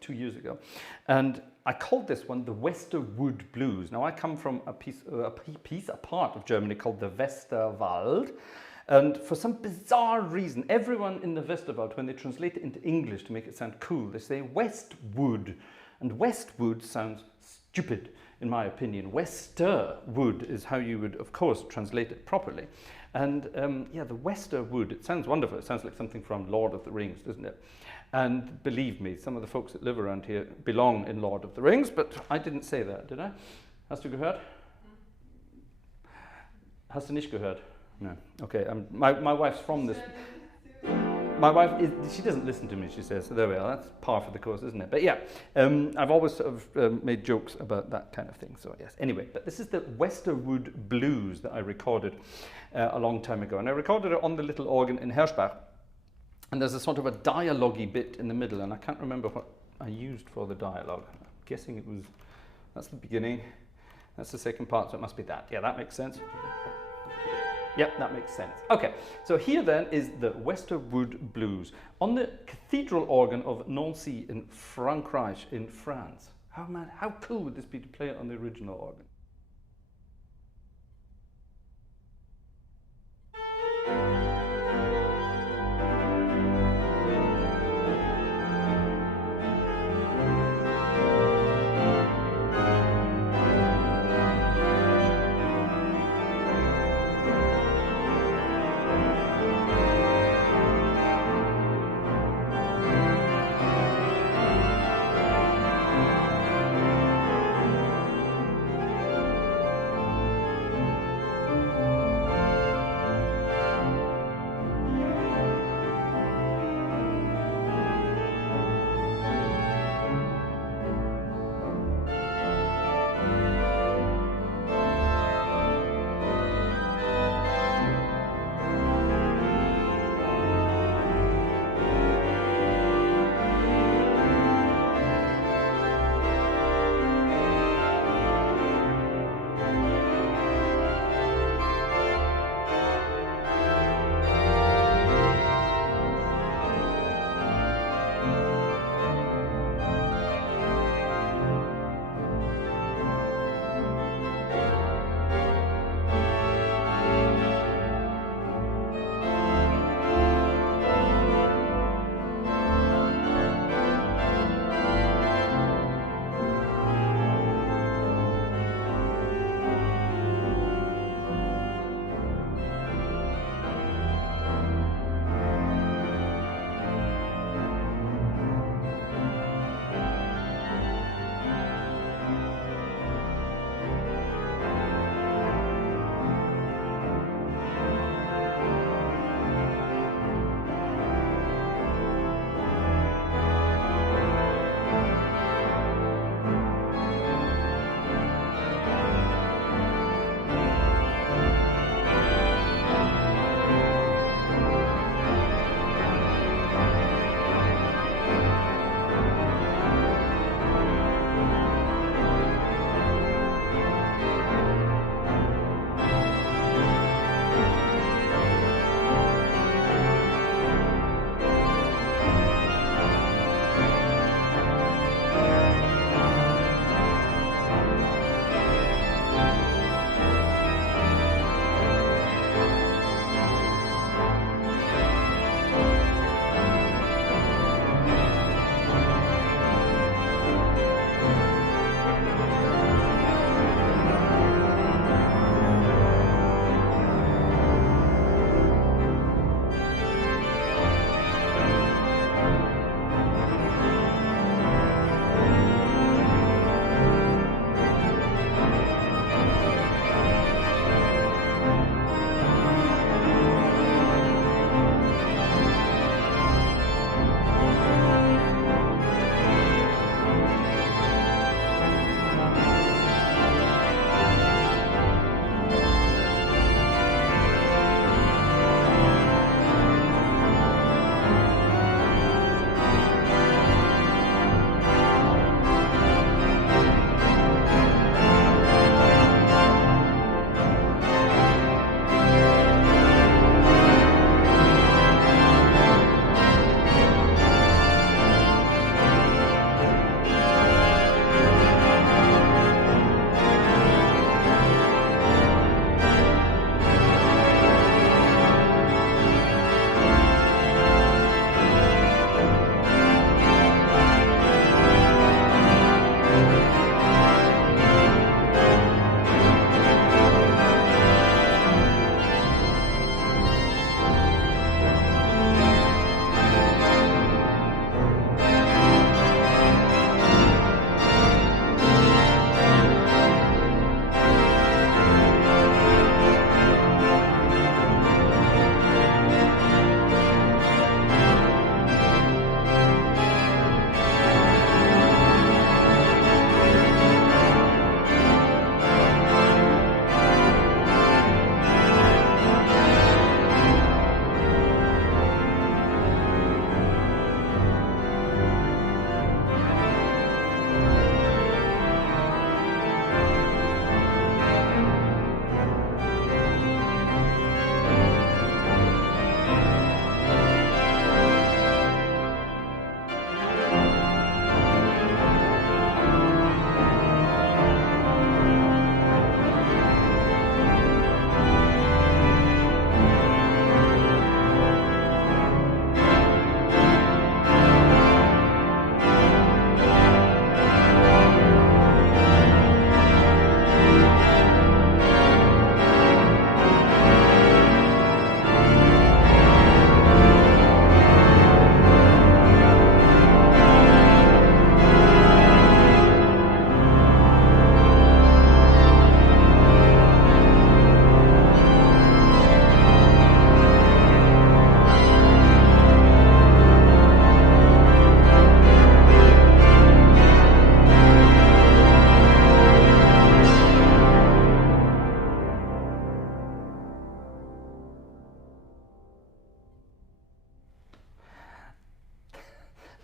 2 years ago. And I called this one the Westerwood Blues. Now, I come from a part of Germany called the Westerwald. And for some bizarre reason, everyone in the Westerwald, when they translate it into English to make it sound cool, they say Westwood. And Westwood sounds stupid, in my opinion. Westerwood is how you would, of course, translate it properly. And yeah, the Westerwood, it sounds wonderful. It sounds like something from Lord of the Rings, doesn't it? And believe me, some of the folks that live around here belong in Lord of the Rings, but I didn't say that, did I? Hast du gehört? Hast du nicht gehört? No. Okay, my wife's from this. My wife, she doesn't listen to me, she says, so there we are. That's par for the course, isn't it? But yeah, I've always sort of made jokes about that kind of thing, so yes. Anyway, but this is the Westerwood Blues that I recorded a long time ago. And I recorded it on the little organ in Herschbach. And there's a sort of a dialogue-y bit in the middle, and I can't remember what I used for the dialogue. I'm guessing it was, that's the beginning, that's the second part, so it must be that. Yeah, that makes sense. Yep, that makes sense. Okay, so here then is the Westerwood Blues on the cathedral organ of Nancy in Frankreich in France. How cool would this be to play it on the original organ?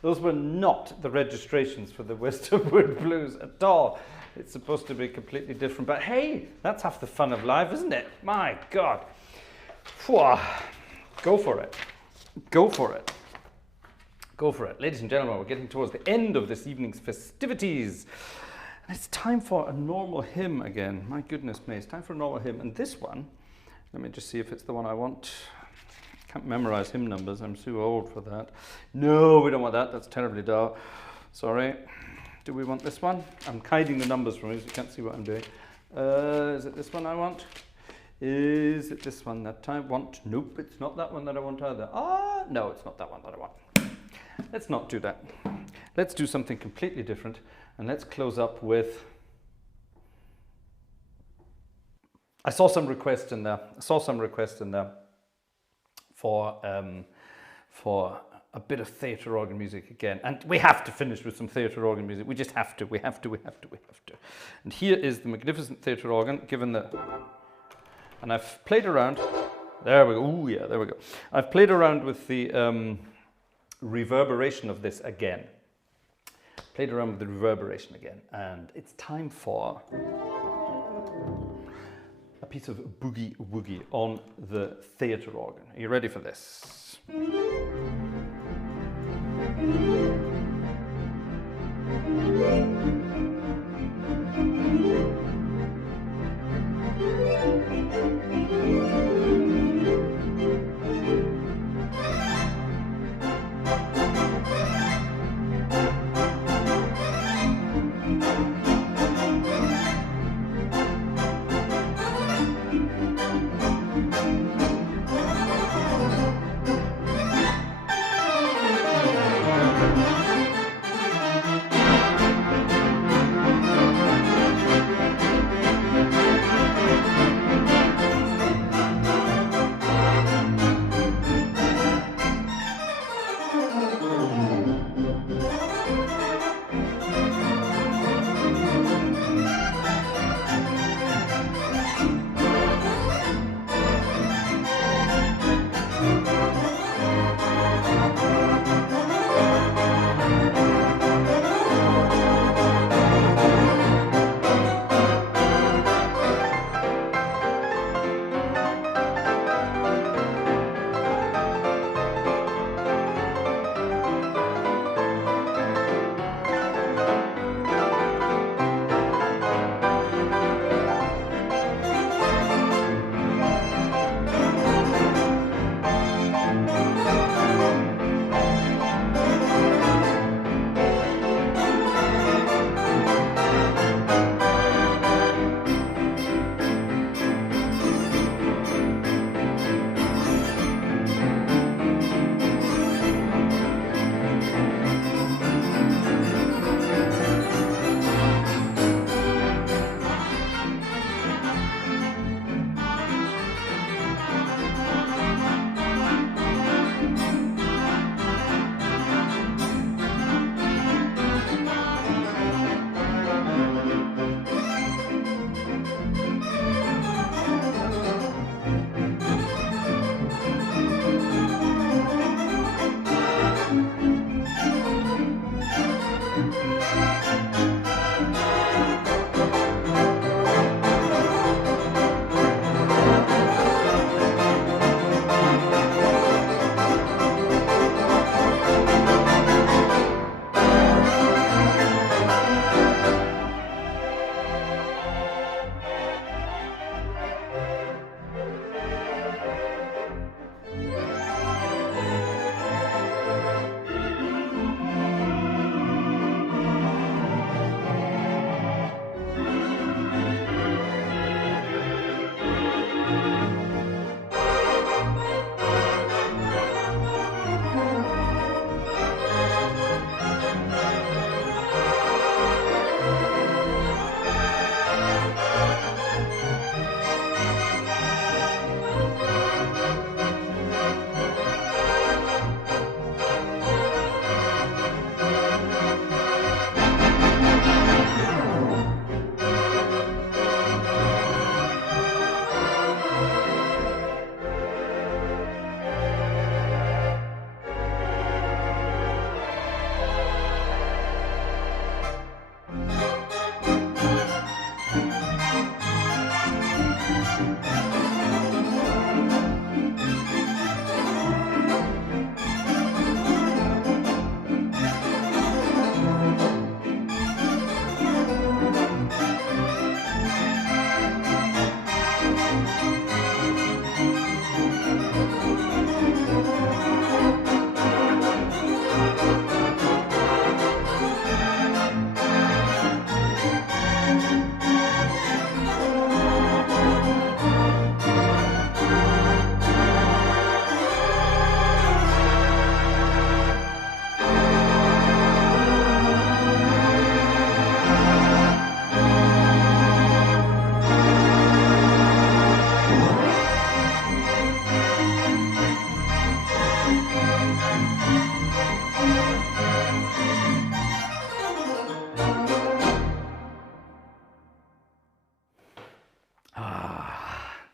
Those were not the registrations for the Westerwood Blues at all. It's supposed to be completely different, but hey, that's half the fun of life, isn't it? My God. Phew. Go for it. Go for it. Go for it. Ladies and gentlemen, we're getting towards the end of this evening's festivities. And it's time for a normal hymn again. My goodness me, it's time for a normal hymn. And this one, let me just see if it's the one I want. I can't memorize hymn numbers, I'm too old for that. No, we don't want that, that's terribly dull. Sorry. Do we want this one? I'm hiding the numbers from you so you can't see what I'm doing. Is it this one I want? Is it this one that I want? Nope, it's not that one that I want either. Ah, no, it's not that one that I want. Let's not do that. Let's do something completely different. And let's close up with... I saw some requests in there. For a bit of theatre organ music again. And we have to finish with some theatre organ music. We just have to. We have to. And here is the magnificent theatre organ, given the... And I've played around. There we go. Ooh, yeah, there we go. I've played around with the reverberation of this again. And it's time for a piece of boogie woogie on the theatre organ. Are you ready for this?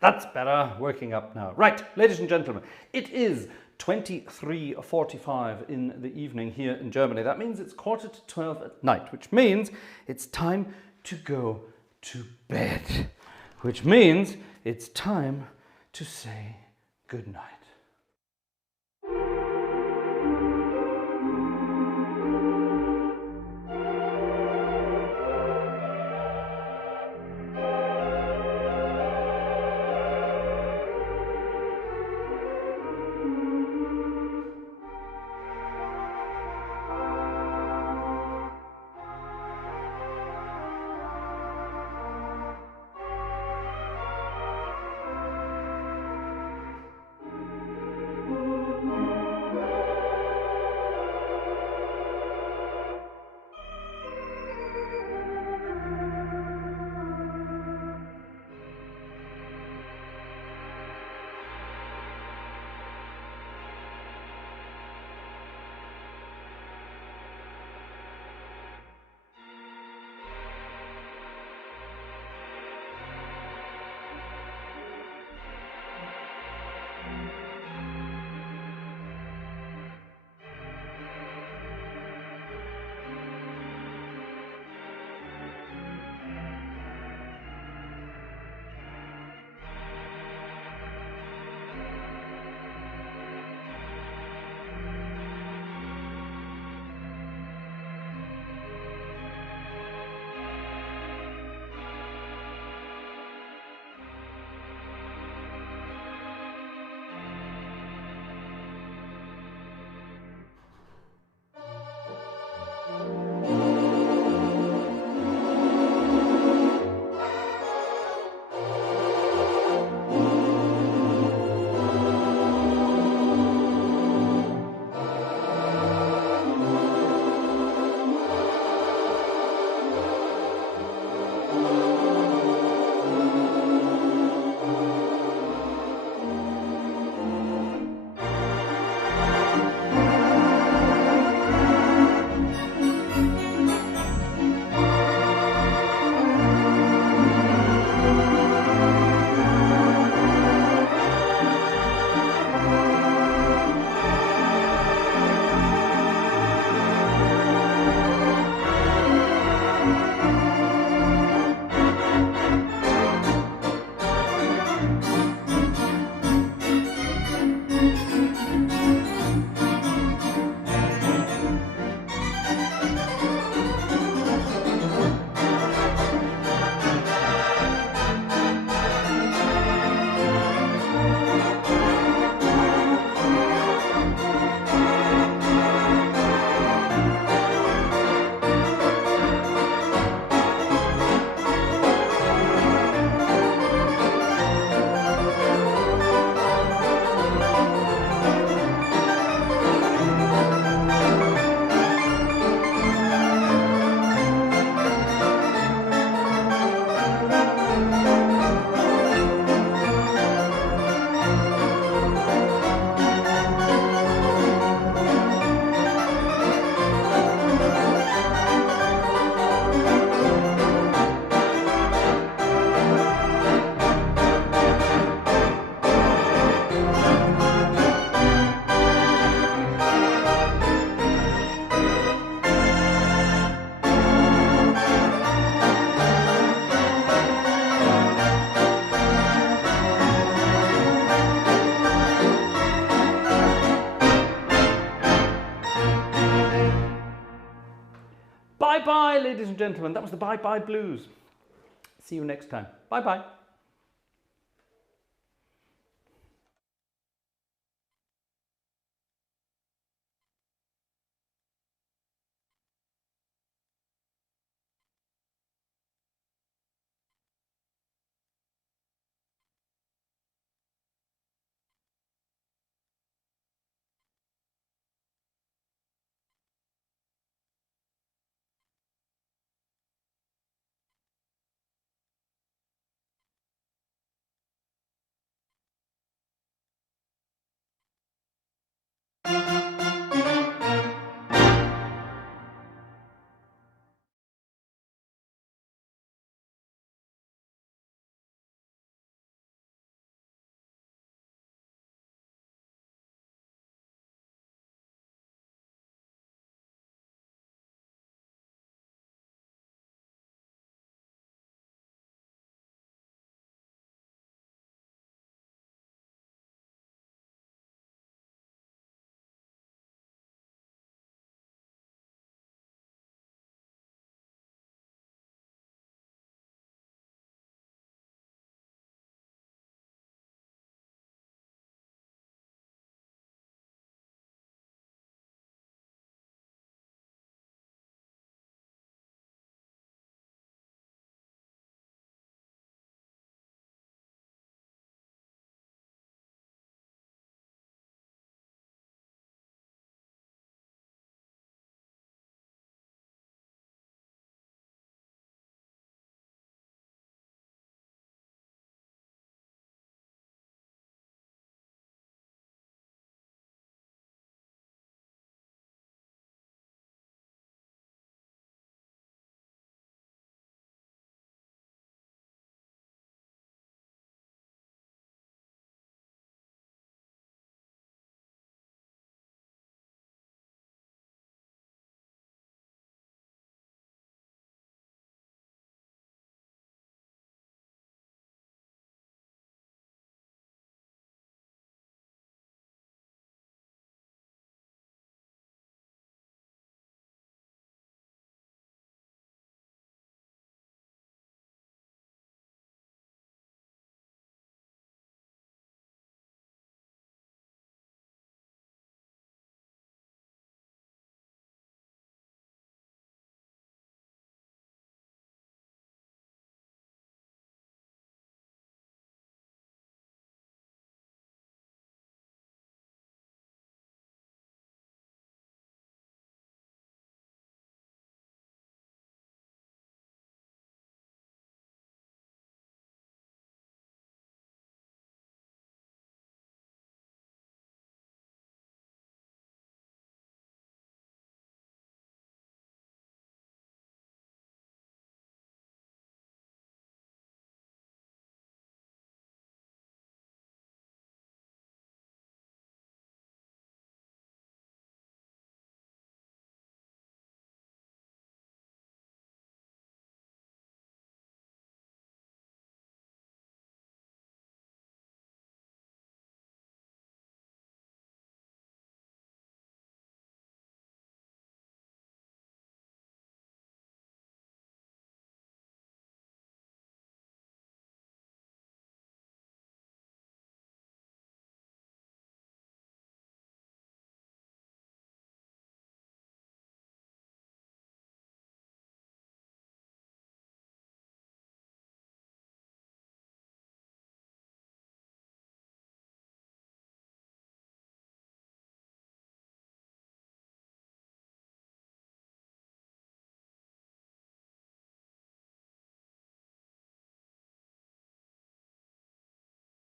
That's better. Working up now. Right, ladies and gentlemen, it is 23:45 in the evening here in Germany. That means it's 11:45 at night, which means it's time to go to bed, which means it's time to say good night. Bye-bye, ladies and gentlemen. That was the Bye-Bye Blues. See you next time. Bye-bye.